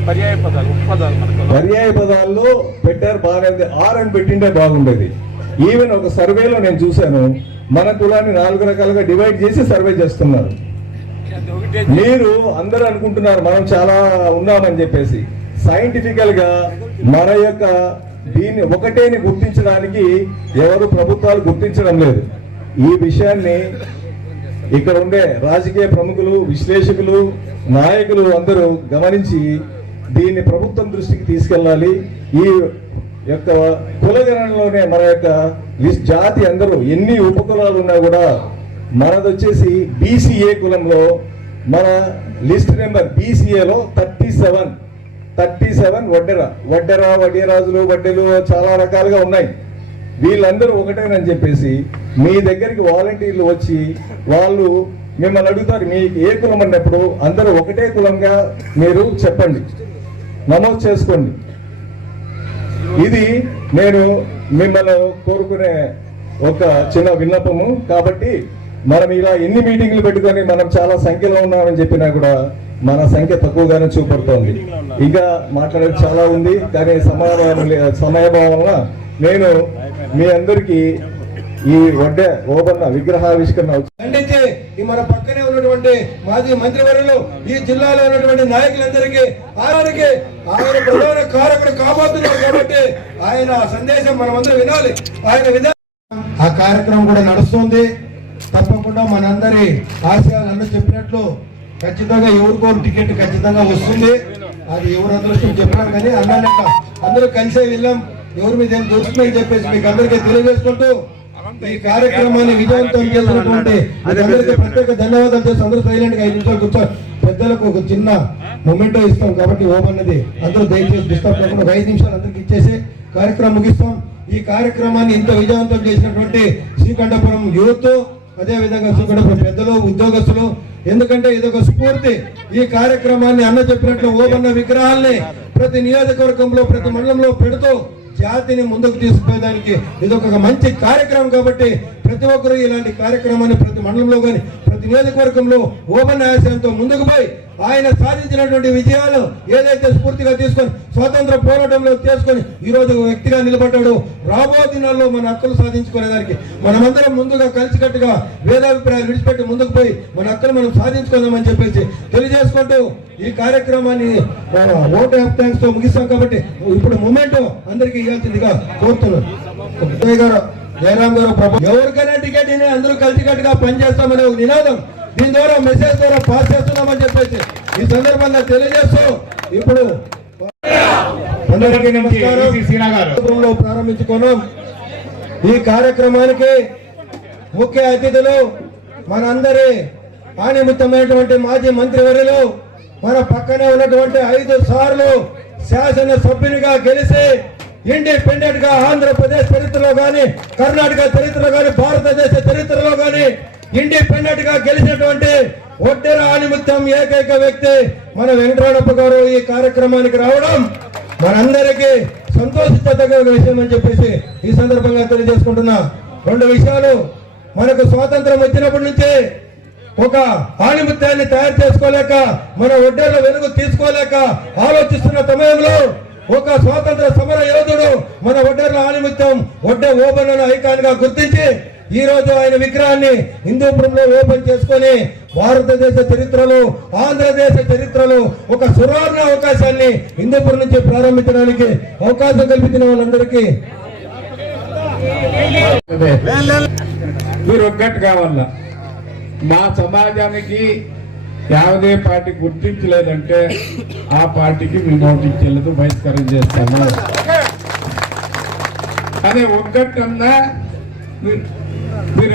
పర్యాయ పదాల్లో పెట్టారు, బాగానే ఆర్ అని పెట్టిండే బాగుండేది. ఈవెన్ ఒక సర్వేలో నేను చూశాను, మన కులాన్ని 4 రకాలుగా డివైడ్ చేసి సర్వే చేస్తున్నారు. మీరు అందరూ అనుకుంటున్నారు మనం చాలా ఉన్నామని చెప్పేసి. సైంటిఫికల్ గా మన యొక్క దీన్ని ఒకటేని గుర్తించడానికి ఎవరు ప్రభుత్వాలు గుర్తించడం లేదు. ఈ విషయాన్ని ఇక్కడ ఉండే రాజకీయ ప్రముఖులు, విశ్లేషకులు, నాయకులు అందరూ గమనించి దీన్ని ప్రభుత్వం దృష్టికి తీసుకెళ్ళాలి. ఈ యొక్క కులగణనలోనే మన యొక్క జాతి అందరూ ఎన్ని ఉపకులాలు ఉన్నా కూడా మనది వచ్చేసి బీసీఏ కులంలో మన లిస్ట్ నెంబర్ బీసీఏలో 37 వడ్డెరాజులు, వడ్డెలు చాలా రకాలుగా ఉన్నాయి. వీళ్ళందరూ ఒకటేనని చెప్పేసి మీ దగ్గరికి వాలంటీర్లు వచ్చి వాళ్ళు మిమ్మల్ని అడుగుతారు మీకు ఏ కులం అన్నప్పుడు అందరూ ఒకటే కులంగా మీరు చెప్పండి, నమోదు చేసుకోండి. ఇది నేను మిమ్మల్ని కోరుకునే ఒక చిన్న విన్నపము. కాబట్టి మనం ఇలా ఎన్ని మీటింగ్లు పెట్టుకొని మనం చాలా సంఖ్యలో ఉన్నామని చెప్పినా కూడా మన సంఖ్య తక్కువగానే చూపడుతోంది. ఇంకా మాట్లాడేది చాలా ఉంది, కానీ సమయభావం వల్ల నేను మీ అందరికీ ఈ ఓబన్న విగ్రహావిష్కరణ ఖండించి ఈ మన పక్కనే ఉన్నటువంటి మాజీ మంత్రివర్యులు, ఈ జిల్లాలో ఉన్నటువంటి నాయకులందరికీ ఆయన ప్రధాన కారకుడు కాబోతున్నారు. కాబట్టి ఆయన సందేశం మనమందరం వినాలి. ఆయన ఆ కార్యక్రమం కూడా నడుస్తుంది. తప్పకుండా మనందరి ఆశయాలు అందరూ చెప్పినట్లు ఖచ్చితంగా ఎవరికో టికెట్ ఖచ్చితంగా వస్తుంది. అది ఎవరు అదృష్టం చెప్పాం, కానీ అన్నాక అందరూ కలిసే వెళ్ళాం. ఎవరి మీద ఏం దొరుకుతుందని చెప్పేసి మీకు అందరికీ తెలియజేసుకుంటూ ఈ కార్యక్రమాన్ని విజయవంతం చేసినటువంటి అందరికీ ప్రత్యేక ధన్యవాదాలు చేసి అందరూ సైలెంట్ గా 5 నిమిషాలు కూర్చొని పెద్దలకు ఒక చిన్న మొమెంటో ఇస్తాం. కాబట్టి ఓమన్నది అందరూ దయచేసి డిస్టర్బ్ కాకుండా 5 నిమిషాలు అందరికి ఇచ్చేసి కార్యక్రమం ముగిస్తాం. ఈ కార్యక్రమాన్ని ఇంత విజయవంతం చేసినటువంటి శ్రీకంఠపురం యూత్, అదే విధంగా శ్రీకంఠపురం పెద్దలు, ఉద్యోగస్తులు, ఎందుకంటే ఇదొక స్ఫూర్తి. ఈ కార్యక్రమాన్ని అన్న చెప్పినట్లు ఓబన్న విగ్రహాల్ని ప్రతి నియోజకవర్గంలో, ప్రతి మండలంలో పెడుతూ జాతిని ముందుకు తీసుకుపోయేదానికి ఇదొక మంచి కార్యక్రమం. కాబట్టి ప్రతి ఒక్కరూ ఇలాంటి కార్యక్రమాన్ని ప్రతి మండలంలో కానీ ప్రతి నియోజకవర్గంలో ఓబన్న ఆశయంతో ముందుకు పోయి ఆయన సాధించినటువంటి విజయాలు ఏదైతే స్ఫూర్తిగా తీసుకొని స్వాతంత్ర పోరాటంలో చేసుకొని ఈ రోజు వ్యక్తిగా నిలబడ్డాడు. రాబో దినాల్లో మన హక్కులు సాధించుకునేదానికి మనమందరం ముందుగా కలిసికట్టుగా వేదాభిప్రాయాలు విడిచిపెట్టి ముందుకు పోయి మన హక్కులు మనం సాధించుకుందామని చెప్పేసి తెలియజేసుకుంటూ ఈ కార్యక్రమాన్ని ఓట్ ఆఫ్ థ్యాంక్స్ తో ముగిస్తాం. కాబట్టి ఇప్పుడు మూమెంట్ అందరికీ ఇవ్వాల్సిందిగా కోరుతున్నాను. జయరామ్ గారు, ఎవరికైనా టికెట్ అందరూ కలిసికట్టుగా పనిచేస్తామనే ఒక నినాదం దీని ద్వారా మెసేజ్ ద్వారా పాస్ చేస్తున్నామని చెప్పేసి ఈ సందర్భంగా తెలియజేస్తూ ఇప్పుడు అందరికీ నమస్కారం ప్రారంభించుకున్నాం. ఈ కార్యక్రమానికి ముఖ్య అతిథులు మనందరి ఆనిమిత్తమైనటువంటి మాజీ మంత్రివర్యులు, మన పక్కనే ఉన్నటువంటి 5 సార్లు శాసన సభ్యునిగా గెలిచి ఇండిపెండెంట్ గా ఆంధ్రప్రదేశ్ చరిత్రలో గాని, కర్ణాటక చరిత్రలో గాని, భారతదేశ చరిత్రలో గాని ఇండిపెండెంట్ గా గెలిచినటువంటి ఒడ్డెర ఆనిమిత్యం ఏకైక వ్యక్తి మన వెంకటరమణప్ప గారు ఈ కార్యక్రమానికి రావడం మనందరికీ సంతోషించదగ్గ విషయం అని చెప్పేసి ఈ సందర్భంగా తెలియజేసుకుంటున్నా. 2 విషయాలు. మనకు స్వాతంత్రం వచ్చినప్పటి నుంచి ఒక ఆణిముత్యాన్ని తయారు చేసుకోలేక, మన ఒడ్డెర్ల వెలుగు తీసుకోలేక ఆలోచిస్తున్న సమయంలో ఒక స్వాతంత్ర సమర యోధుడు మన ఒడ్డెర్ల ఆణిముత్యం ఓబన్నను ఐకాన్ గా గుర్తించి ఈ రోజు ఆయన విగ్రహాన్ని హిందూపురంలో ఓపెన్ చేసుకొని భారతదేశ చరిత్రలో, ఆంధ్రదేశ చరిత్రలో ఒక సువర్ణ అవకాశాన్ని హిందూపురం నుంచి ప్రారంభించడానికి అవకాశం కల్పించిన వాళ్ళందరికీ మీరు ఒక్కటి కావాల. మా సమాజానికి యావదే పార్టీ గుర్తించలేదంటే ఆ పార్టీకి మేము ఓటించలేదు, బహిష్కరణ చేస్తాము. అదే ఒక్కటన్నా మీరు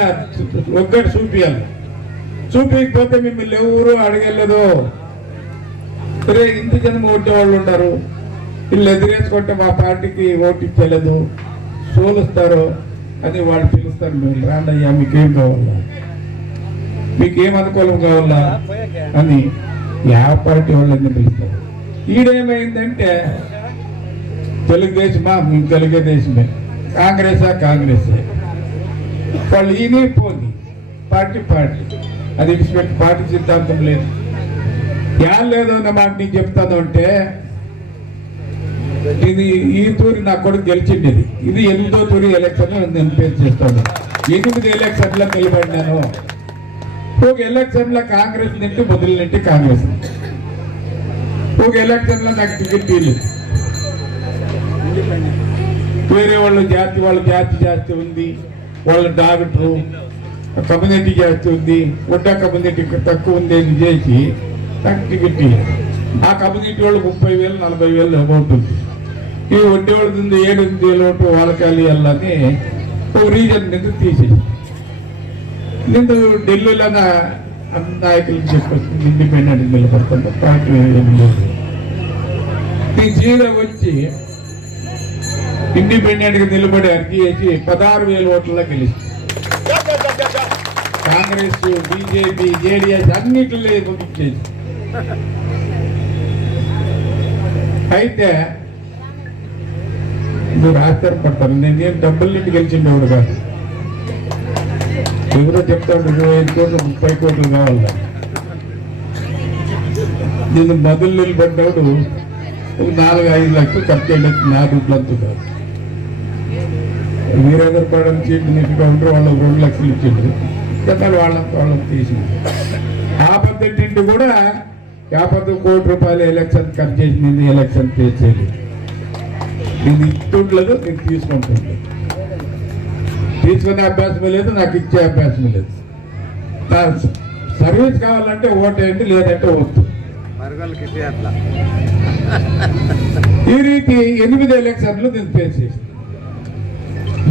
ఒక్కటి చూపించాలి. చూపించకపోతే మిమ్మల్ని ఎవరు అడగలేదు. సరే, ఇంత జనం ఓటేవాళ్ళు ఉన్నారు, వీళ్ళు ఎదిరేసుకుంటే మా పార్టీకి ఓటించలేదు, సోలుస్తారు అని వాళ్ళు పిలుస్తారు. మేము రాండయ్యా, మీకేం కావాలా, మీకేం అనుకూలం కావాలా అని యా పార్టీ వాళ్ళని పిలుస్తారు. ఈడేమైందంటే తెలుగుదేశమా, మేము తెలుగుదేశమే, కాంగ్రెసా కాంగ్రెసే, వాళ్ళు ఈయనే పోని పార్టీ అది విడిచిపెట్టి పార్టీ సిద్ధాంతం లేదు. యా లేదు అన్న మాట నీకు చెప్తాను అంటే, ఇది ఈ తూరి నా కొడుకు గెలిచింది. ఇది 8వ తూరి ఎలక్షన్ నేను ఫేస్ చేస్తాను. 8 ఎలక్షన్లో నిలబడినాను. ఒక ఎలక్షన్లో కాంగ్రెస్ నింటి బదులునింటి కాంగ్రెస్, ఒక ఎలక్షన్లో నాకు టికెట్ తీయలేదు. వేరే వాళ్ళు జాతి ఉంది, వాళ్ళ డాక్టరు కమ్యూనిటీ జాస్తి ఉంది, ఒడ్డ కమ్యూనిటీ తక్కువ ఉంది అని చేసి నాకు టికెట్ తీయలేదు. ఆ కమ్యూనిటీ వాళ్ళు 30,000 40,000 అమౌంట్ ఉంది. ఈ వడ్డీ వాళ్ళది 7,000 ఓటు వాళ్ళకి వెళ్ళాలని ఒక రీజన్ నిందు తీసేసి నిందు ఢిల్లీలో నాయకులకు చెప్పొచ్చు ఇండిపెండెంట్ నిలబడుతుంది పార్టీ జీరో వచ్చి ఇండిపెండెంట్ గా నిలబడి అర్జీ చేసి 16,000 ఓట్లలో గెలిచి కాంగ్రెస్ బీజేపీ జేడీఎస్ అన్నిటిలో పంపించేసి. అయితే మీరు ఆశ్చర్యపడతారు, నేనేం డబ్బులు ఇంటికి గెలిచిండేవాడు కాదు. ఎవరో చెప్తాడు 25 కోట్లు 30 కోట్లు కావాల. నేను మొదలు నిలబడ్డాడు 4-5 లక్షలు ఖర్చు చేయడానికి నా దుడ్లంతా కాదు. వీరేంద్రపాడెం చీఫ్ మినిస్టర్ ఉంటారు, వాళ్ళకి 2 లక్షలు ఇచ్చిండ్రు, గతాలు వాళ్ళకి తీసింది. ఆపత్తింటి కూడా 50 కోట్ల రూపాయలు ఎలక్షన్ ఖర్చు చేసింది, ఎలక్షన్ చేసేది. నేను ఇస్తుండలేదు, నేను తీసుకుంటుంది. తీసుకునే అభ్యాసమే లేదు, నాకు ఇచ్చే అభ్యాసమే లేదు. సర్వీస్ కావాలంటే ఓటేయండి, లేదంటే వద్దు. ఈ రీతి 8 ఎలక్షన్లు నేను ఫేస్ చేసి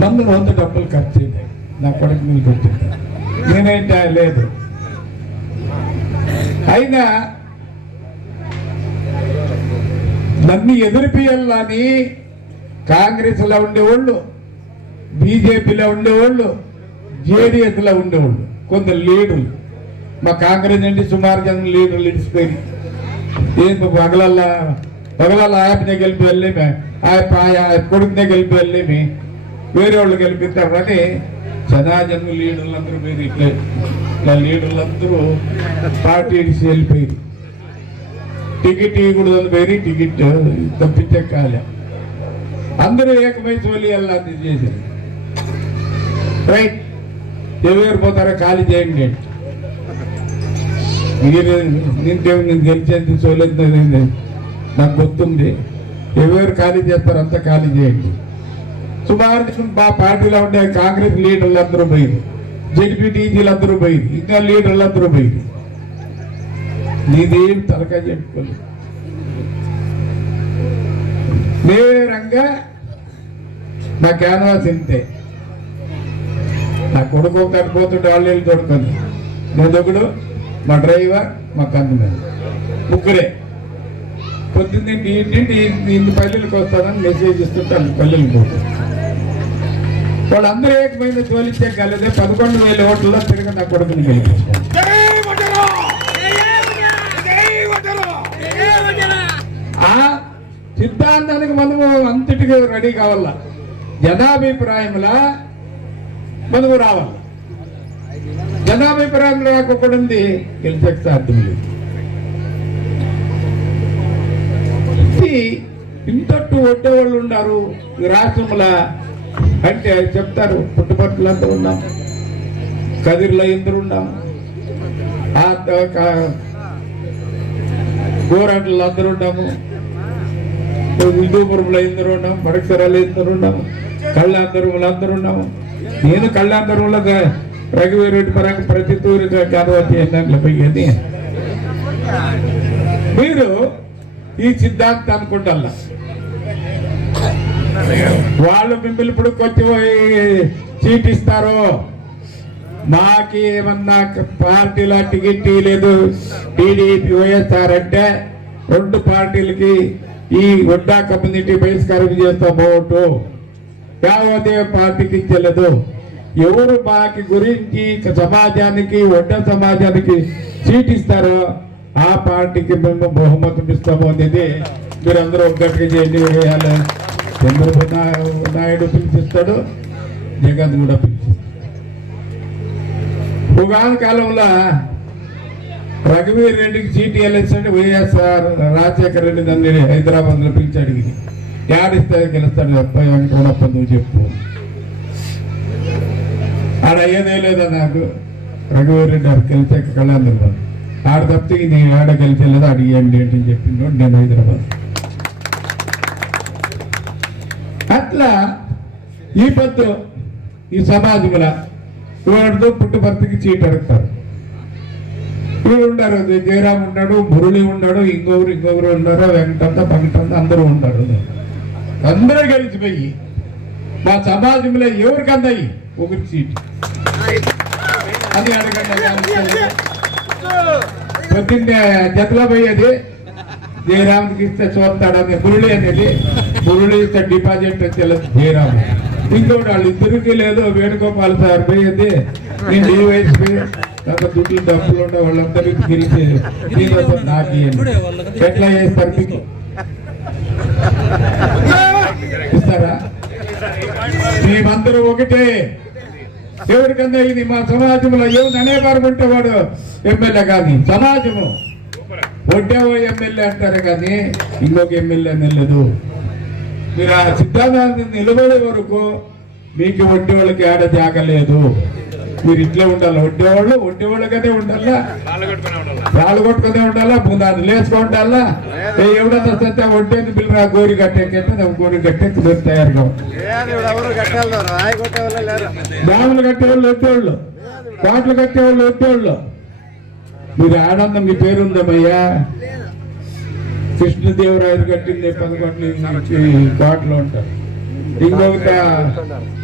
మందు 100 డబ్బులు ఖర్చు చేయాలి. నా కొడుకు మీకు వచ్చింది, నేనేంటి లేదు. అయినా నన్ను ఎదురుపియాలని కాంగ్రెస్ లో ఉండేవాళ్ళు, బీజేపీలో ఉండేవాళ్ళు, జేడీఎస్ లో ఉండేవాళ్ళు, కొందరు లీడర్లు. మా కాంగ్రెస్ అంటే సుమారు జనం లీడర్లు ఇడిచిపోయి ఏం పగలల్లా ఆయపనే గెలిపి వెళ్ళేమే, కొడుకునే గెలిపి వెళ్ళేమి, వేరే వాళ్ళు గెలిపిస్తామని జనాజన్ లీడర్లందరూ మీరు ఇట్లా లీడర్లందరూ పార్టీ ఇడిచి వెళ్ళిపోయి టికెట్ ఇవ్వకూడదు వేరే టికెట్ తప్పించే కాలే. అందరూ ఏకమై చోలి వెళ్ళాలని చేసింది. రైట్, ఎవరు పోతారో ఖాళీ చేయండి. మీరు నేను గెలిచేది చోలేదు నాకు గుర్తుంది. ఎవరు ఖాళీ చేస్తారో అంతా ఖాళీ చేయండి. సుమారు మా పార్టీలో ఉండే కాంగ్రెస్ లీడర్లు అందరూ పోయింది, జెడ్పీటీసీలు అందరూ పోయింది, ఇంకా లీడర్లు అందరూ పోయింది. నీదేం తలకాయ చెప్పుకోలేదు. నేరంగా నా క్యాన్వాస్ ఇంతే. నా కొడుకు ఒకటి పోతుంటే వాళ్ళు వెళ్ళి దొరుకుతుంది. నేదొకడు, మా డ్రైవర్, మా కన్ను, ముగ్గురే. పొద్దున్నే ఇంటింటి ఇన్ని పల్లెలకు వస్తానని మెసేజ్ ఇస్తుంటే అన్ని పల్లెలకు పోతుంది. వాళ్ళందరూ ఏకమైన తోలిచ్చే కలదే 11,000 ఓట్లలో తిరిగి నా కొడుకుని గెలిపించారు. ఆ సిద్ధాంతానికి మనము అంతటికి రెడీ కావాల. జనాభిప్రాయంలా మనము రావాలి. జనాభిప్రాయంలో రాకపోయింది గెలిచే సాధ్యం లేదు. ఇంతట్టు ఒడ్డేవాళ్ళు ఉన్నారు ఈ రాష్ట్రంలో అంటే చెప్తారు. పుట్టుపట్టులు అందరూ ఉన్నాం, కదిర్లో ఇందరు ఉన్నాం, గోరాటల్లో అందరూ ఉన్నాము, హిందూపురంలో ఇందరు ఉన్నాం, మడకసరాలు ఇందరు ఉన్నాము, కళ్యాణదుర్గంలో అందరూ ఉన్నాము. నేను కళ్యాణదుర్గంలో రఘువీరెడ్డి పరంగా ప్రతి తూరి కాదవచ్చి దాంట్లో పోయేది. మీరు ఈ సిద్ధాంతం అనుకుంటా వాళ్ళు మిమ్మల్ని ఇప్పుడు కొంచెం సీట్ ఇస్తారు, మాకేమన్నా పార్టీల టికెట్ లేదు టీడీపీ వైఎస్ఆర్ అంటే 2 పార్టీలకి ఈ వడ్డా కమ్యూనిటీ బహిష్కారం చేస్తాం ఓటు, యావదే పార్టీకి ఇచ్చలేదు. ఎవరు మాకి గురించి సమాజానికి వడ్డా సమాజానికి సీట్ ఇస్తారో ఆ పార్టీకి మేము బహుమతం ఇస్తాము అనేది మీరందరూ ఒక్కటిగా చేయండి. వేయాలి. చంద్రబాబు నాయుడు పిలిపిస్తాడు, జగన్ కూడా పిలిపిస్తాడు. ఉగాది కాలంలో రఘువీర్ రెడ్డికి సీటు ఎలక్షన్ వైఎస్ఆర్ రాజశేఖర రెడ్డి దాన్ని హైదరాబాద్ లో పిలిచి అడిగింది, యాడిస్తే గెలుస్తాడు అబ్బాయి వెంకటరమణప్ప నువ్వు చెప్పు. ఆడ అయ్యేదే లేదా నాకు రఘువీరెడ్డి గారు గెలిచే కళ్యాణదుర్గం ఆడ తప్పితే నేను ఏడ గెలిచలేదు అడిగండి ఏంటి అని చెప్పిండు నేను హైదరాబాద్. అట్లా ఈ పొద్దు ఈ సమాజంలో వాడితో పుట్టుబర్తికి చీట అడుగుతారు. వీడు ఉన్నారు, జయరాం ఉన్నాడు, మురళి ఉన్నాడు, ఇంకొకరు ఉన్నారు, వెంకటంత పంకటంత అందరూ ఉన్నారు. అందరూ గెలిచిపోయి మా సమాజంలో ఎవరికి అందాయి ఒకరి సీటు అది అడగండి. పొద్దున్నే జతలో పోయేది జయరామ్కి ఇస్తే చూస్తాడని మురళి అనేది, మురళి ఇస్తే డిపాజిట్ వచ్చేది జయరామ్. ఇంకోటి వాళ్ళు ఇద్దరికి లేదు వేణుగోపాల్ సార్ పోయేది, నేను డివైఎస్పీ దుడ్లు డబ్బులు ఉండే వాళ్ళందరికీ గెలిచి నాకు ఎట్లా చేస్తారు మీకు ఇస్తారా? మేమందరూ ఒకటే. ఎవరికన్నా ఇది మా సమాజంలో ఏమి అనేవారు ఉంటే వాడు ఎమ్మెల్యే కానీ సమాజము ఒడ్డేవో ఎమ్మెల్యే అంటారు కానీ ఇంకొక ఎమ్మెల్యే నిలదు. మీరు ఆ సిద్ధాంతాన్ని నిలబడే వరకు మీకు ఒడ్డే వాళ్ళకి ఆడ జాగలేదు. మీరు ఇట్లా ఉండాలి, ఒడ్డేవాళ్ళకనే ఉండాలా, రాళ్ళు కొట్టుకునే ఉండాలా, పునాది లేచుకో ఉండాలా. ఎవడన్నా సత్తా ఒడ్డేది పిల్లరా గోరి కట్టేకైతే గోరి కట్టేకి మీరు తయారుగా డాములు కట్టేవాళ్ళు ఒడ్డేవాళ్ళు, కోట్లు కట్టేవాళ్ళు ఒడ్డేవాళ్ళు. మీరు ఆడందా మీ పేరుందమ్మయ్యా. కృష్ణదేవరాయలు కట్టింది 11 కోట్లు ఉంటారు, ఇంకొక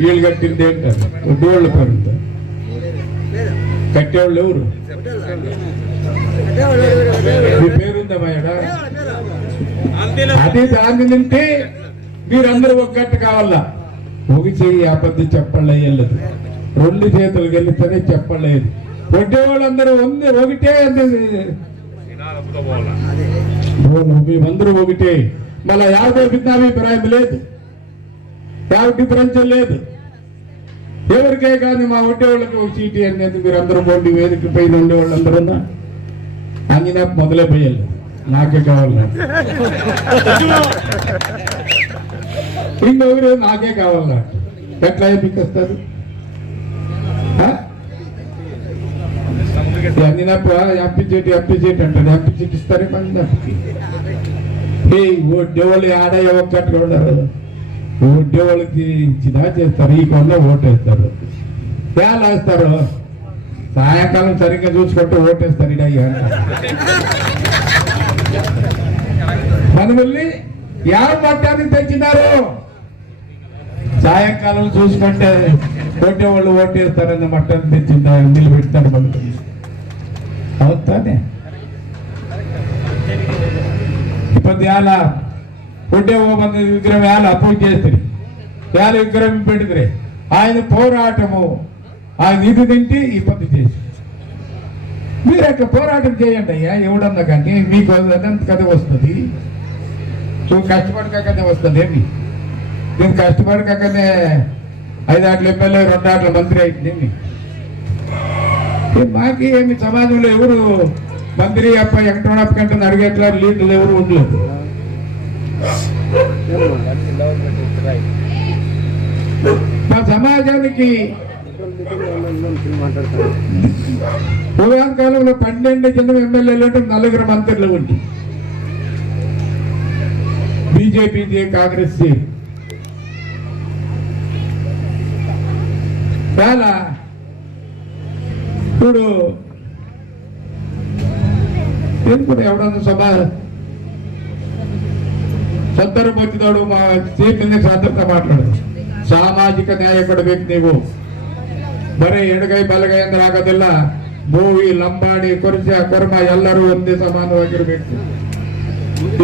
వీళ్ళు కట్టింది ఏంటారు ఒడ్డేవాళ్ళ పేరు. కట్టేవాళ్ళు ఎవరు? మీ పేరుందమ్మయ్యాడా? అది దాన్ని నింటే మీరందరూ ఒక్కటి కావాలా. ఒక చెయ్యి అబద్ధం చెప్పలేదు, 2 చేతులు గెలిస్తేనే చెప్పలేదు. ఒడ్డేవాళ్ళందరూ ఒకటే, మేమందరూ ఒకటే. మళ్ళా యాభై భిన్నాభిప్రాయం లేదు, యాభై డిఫరెన్స్ లేదు ఎవరికే కానీ. మా ఒడ్డేవాళ్ళకి ఒక సీటీ అనేది మీరు అందరూ పోండి, వేదిక పైన ఉండేవాళ్ళు అందరూ అంగినా మొదలే పోయాలి, నాకే కావాలి, ఇంకొకరు నాకే కావాలా. ఎట్లా అయిపోయిస్తారు? అందినప్పుడు అప్పిచేటి అంటారు, అప్పిచేటి ఇస్తారే మంది. ఒడ్డేవాళ్ళు ఆదాయ ఒక్కట్టుగా ఉండరు, ఒడ్డేవాళ్ళకి ఇచ్చినా చేస్తారు, ఈ కొండ ఓటేస్తారు. ఎలా వేస్తారు? సాయంకాలం సరిగ్గా చూసుకుంటూ ఓటేస్తారు. ఇడయ్యా మన వెళ్ళి ಯಾವ మట్టానికి తెచ్చినారు? సాయంకాలం చూసుకుంటే కొట్టేవాళ్ళు ఓటేస్తారని మట్టాన్ని తెచ్చిందా నిలబెడతారు మనకు. అవుతానే ఇప్పుడు ఎలా కొట్టే మంది విగ్రహం ఎలా అపోజ్ చేస్తుంది, ఎలా విగ్రహం పెడుతుంది. ఆయన పోరాటము ఆయన ఇది తింటే ఈ పద్ధతి చేసి మీరు అట్లా పోరాటం చేయండి అయ్యా. ఎవడన్నా కానీ మీకు అదంత కథ వస్తుంది, నువ్వు కష్టపడకనే వస్తుంది. ఏమి నేను కష్టపడకనే 5 ఆటల ఎమ్మెల్యే 2 ఆటల మంత్రి అయింది. మాకి ఏమి సమాజంలో ఎవరు మంత్రి అప్ప ఎక్కడప్ప కంటే అడిగేట్లా లీడర్లు ఎవరు ఉండలేదు. మా సమాజానికి పూర్వం కాలంలో 12 జనం ఎమ్మెల్యేలు 4 మంత్రులు ఉండి బీజేపీ కాంగ్రెస్ చాలా. ఇప్పుడు ఎందుకు ఎవడన్నా సందర్భం వచ్చినాడు మా చీఫ్ మినిస్టర్ అందరితో మాట్లాడు. సామాజిక ನ್ಯಾಯಪಡ ವ್ಯಕ್ತಿ ನೀವು ಬರೀ ಎಡಗೈ ಬಲಗೈ ಅಂದ್ರೆ ಆಗೋದಿಲ್ಲ. ಬೋವಿ ಲಂಬಾಣಿ ಕುರ್ಚ ಕರ್ಮ ಎಲ್ಲರೂ ಒಂದೇ ಸಮಾನವಾಗಿರ್ಬೇಕು.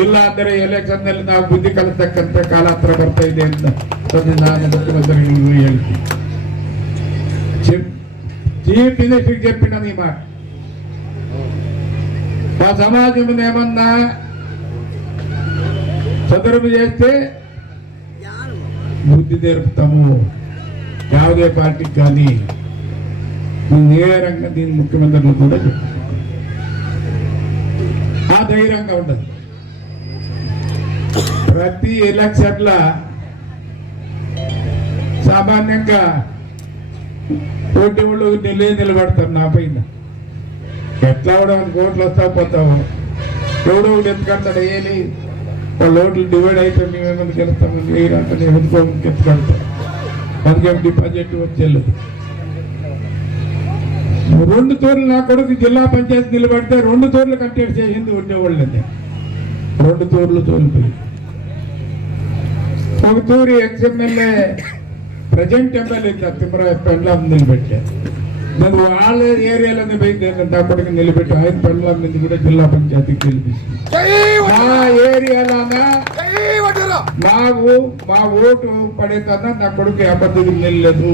ಇಲ್ಲ ಅಂದರೆ ಎಲೆಕ್ಷನ್ ನಲ್ಲಿ ನಾವು ಬುದ್ಧಿ ಕಲಿಸ್ತಕ್ಕಂಥ ಕಾಲ ಹತ್ರ ಬರ್ತಾ ಇದೆ ಅಂತ ನಾನು ಮುಖ್ಯಮಂತ್ರಿಗಳು ಹೇಳ್ತೀನಿ. చీఫ్ మినిస్టర్ చెప్పిన నీ మాట మా సమాజం ఏమన్నా సదరుపు చేస్తే బుద్ధి నేర్పుతాము. ಯಾವುದೇ పార్టీకి కానీ నేరంగా దీని ముఖ్యమంత్రులు కూడా చెప్పారు. ఆ ధైర్యంగా ఉండదు. ప్రతి ఎలక్షన్ల సామాన్యంగా పోటీ వాళ్ళు నిలబెడతారు నా పైన. ఎట్లా కూడా ఓట్లు వస్తా పోతాము, ఎవడో ఒకటి ఎత్తుకడతాడు వేయాలి. వాళ్ళ ఓట్లు డివైడ్ అయితే మేమేమని గెలుస్తాము, వేయరంటే నేను ఎందుకోమని ఎత్తుకడతాం. అందుకే డిపాజిట్ వచ్చేది 2 తూర్లు నా కొడుకు జిల్లా పంచాయతీ నిలబడితే 2 తూర్లు కంటెక్ట్ చేసింది ఉండేవాళ్ళని. 2 తూర్లు తోలిపోయి ఒక తూరి ఎక్స్ఎమ్మెల్యే ప్రజెంట్ ఎమ్మెల్యే తిమ్మరాజు పెండ్లాం నిలబెట్టారు. నేను వాళ్ళ ఏరియాలోనే పోయి నా కొడుకు నిలబెట్టి ఆయన పెండ్లాం నుంచి కూడా జిల్లా పంచాయతీకి గెలిపిస్తుంది. మా ఏరియాలోన మా ఓటు పడేదన్నా నా కొడుకు అబద్ధం నిలలేదు.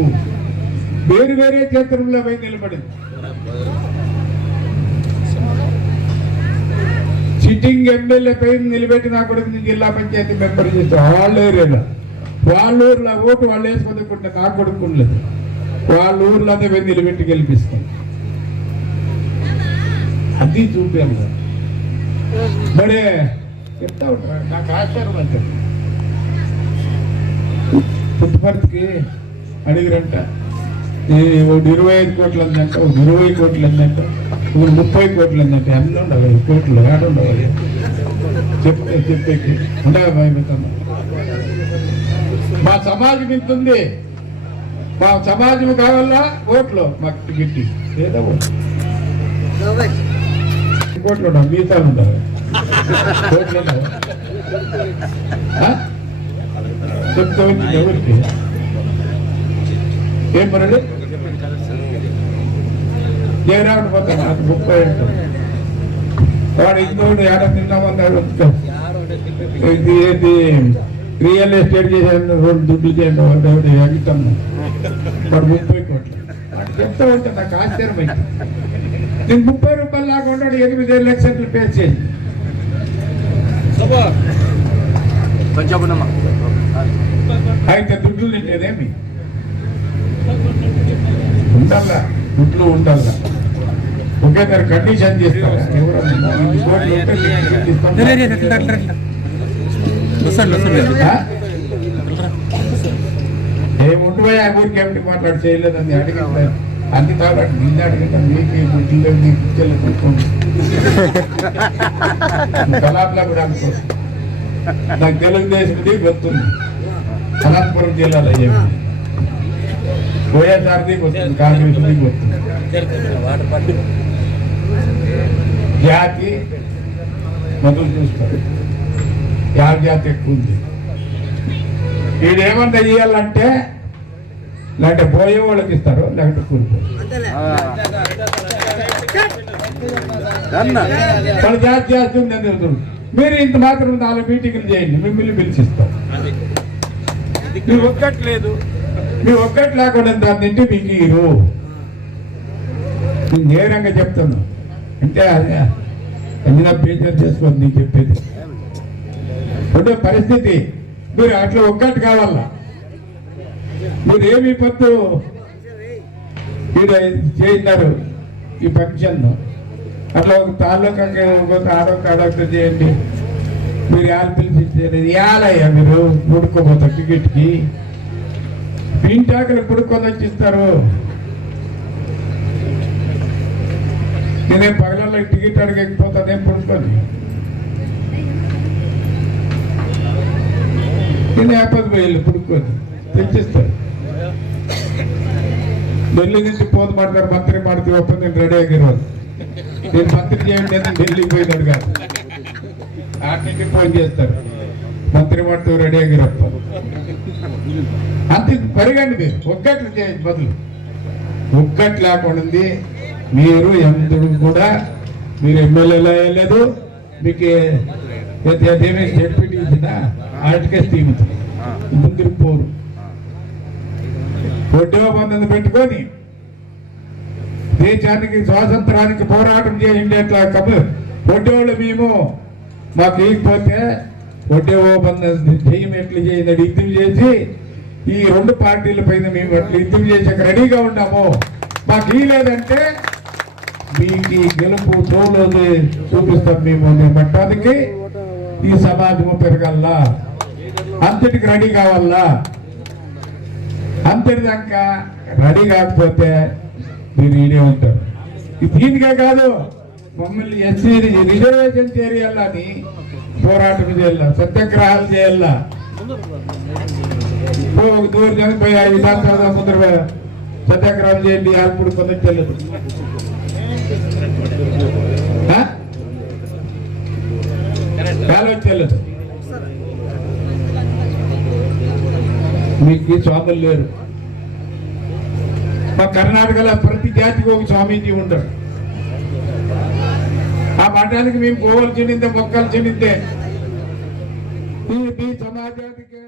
వేరు వేరే క్షేత్రంలో పోయి నిలబడింది. సిట్టింగ్ ఎమ్మెల్యే పై నిలబెట్టి నా కొడుకుని జిల్లా పంచాయతీ మెంబర్ చేస్తారు. వాళ్ళ ఏరియాలో వాళ్ళ ఊర్లో ఓటు వాళ్ళు వేసుకుంటే నా కొడుకులేదు. వాళ్ళ ఊర్లోనే పోయి నిలబెట్టి గెలిపిస్తాం. అది చూపాను. మరి చెప్తా ఉంటారు నాకు ఆశ్చర్యం అంటే పుట్టుపర్తికి అడిగిరంట 25 కోట్లు అందంట, 20 కోట్లు అందంట, 30 కోట్లు అందంట. అన్నీ ఉండవు కోట్లు ఆడుండవు చెప్పేకి ఉండగా భయపెడతాను. మా సమాజం ఇంత ఉంది, మా సమాజం కావాలా ఓట్లు మాకు గిట్టి ఏదో కోట్లు ఉండవు, మిగతాలు ఉండవు కోట్లు ఉండవు. చెప్తా వచ్చింది ఎవరికి ఏం పర్లేదు జయరాముడు పోతాను అది 30 వాడు ఇంకోటి ఏడ తిన్నామన్నాడు. ఇది ఏంటి రియల్ ఎస్టేట్ చేశాను 2 దుడ్లు చేయండి వాడు ఎగుతాము వాడు 30 కోట్లు చెప్తా ఉంటాను. నాకు ఆశ్చర్యమైంది. నేను 30 రూపాయలు లాగా 8 లక్షలు పే చేయండి. అయితే దుడ్లు తింటేదేమి ఉండాలా, దుడ్లు ఉండాలా. ఒకేసారి కండిషన్ చేస్తారు. ఏముంటుపోయా ఊరికి ఏమిటి మాట్లాడి చేయలేదని అడిగి అన్ని తాగాడు. నిన్ను అడిగిన మీకు కలాబ్లా కూడా అనుకో. నాకు తెలుగుదేశంది వస్తుంది అనంతపురం జిల్లాలో ఏమి వైఎస్ఆర్ది వస్తుంది, కాంగ్రెస్ వస్తుంది. జాతి మొదలు చూస్తారు. యాభై జాతి ఎక్కువ ఉంది. వీడేమంతా చేయాలంటే లేదంటే పోయే వాళ్ళకి ఇస్తారు, లేకపోతే కూలిపోయి వాళ్ళ జాతి చేస్తుంది. మీరు ఇంత మాత్రం 4 మీటింగ్లు చేయండి, మిమ్మల్ని పిలిచిస్తాం. మీ ఒక్కట్లేదు, మీ ఒక్కటి లేకుండా దాని తింటే మీకు ఇరు. నేను నేరంగా చెప్తాను. అంటే అదే ఏదైనా బేజారు చేసుకోండి. నీకు చెప్పేది ఉండే పరిస్థితి. మీరు అట్లా ఒక్కటి కావాలా. మీరు ఏమి పొద్దు ఇక్కడ చేయినారు ఈ ఫంక్షన్ అట్లా ఒక తాలూకా ఆడొక చేయండి. మీరు యాలు పిలిపించారు యాలయ్యా మీరు కొడుకోబోతారు టికెట్కి. పింటాకులు కొడుకొని వచ్చిస్తారు. నేనేం పగలలో టికెట్ అడిగకపోతానేం కొడుకొని. నేను 50 వేలు కొడుకొని తెచ్చిస్తాను. ఢిల్లీ నుంచి పోతు పడతారు, మంత్రి మాడితే ఒప్పంది నేను రెడీ అయ్యారు. నేను మంత్రి చేయండి అని ఢిల్లీకి పోయినాడు కాదు. ఆర్టీకి ఫోన్ చేస్తారు, మంత్రి మాడితే రెడీ అయ్యారప్ప. అంతే పరిగండి. మీరు ఒక్కట్లు చేయండి, బదులు ఒక్కట్లు లేకుండా మీరు ఎందుకు కూడా మీరు ఎమ్మెల్యేలో వేయలేదు. మీకు జడ్పీటీ ఇచ్చినా ఆర్టికే తీముతుంది ముందుకు పోరు. వడ్డీ ఒప్పందం పెట్టుకొని దేశానికి స్వాతంత్రానికి పోరాటం చేయండి. అట్లా వడ్డీ వాళ్ళు మేము మాకు ఇకపోతే వడ్డీ ఒప్పందం చేయము ఎట్లు చేయండి యుద్ధం చేసి ఈ 2 పార్టీల పైన మేము అట్లా యుద్ధం చేసాక రెడీగా ఉన్నాము. మాకు ఈ లేదంటే మీకు ఈ గెలుపు తోలు చూపిస్తాం మేము అనే మట్టానికి ఈ సమాజము పెరగల్లా. అంతటికి రెడీ కావాలా. అంతటిదాకా రెడీ కాకపోతే మీరు ఈడే ఉంటారు. దీనికే కాదు, మమ్మల్ని ఎస్సీ రిజర్వేషన్ చేయాలని పోరాటం చేయాల, సత్యాగ్రహాలు చేయాల. దూరం చనిపోయి 5 సంవత్సరాల ముందర సత్యాగ్రహం చేయండి, అప్పుడు కొందరు తెలియదు. తెలియదు మీకు స్వాములు లేరు. మా కర్ణాటకలో ప్రతి జాతికి ఒక స్వామీజీ ఉంటారు. ఆ మఠానికి మేము పోవాల్సిందే, మొక్కాల్సిందే. ఈ సమాజానికి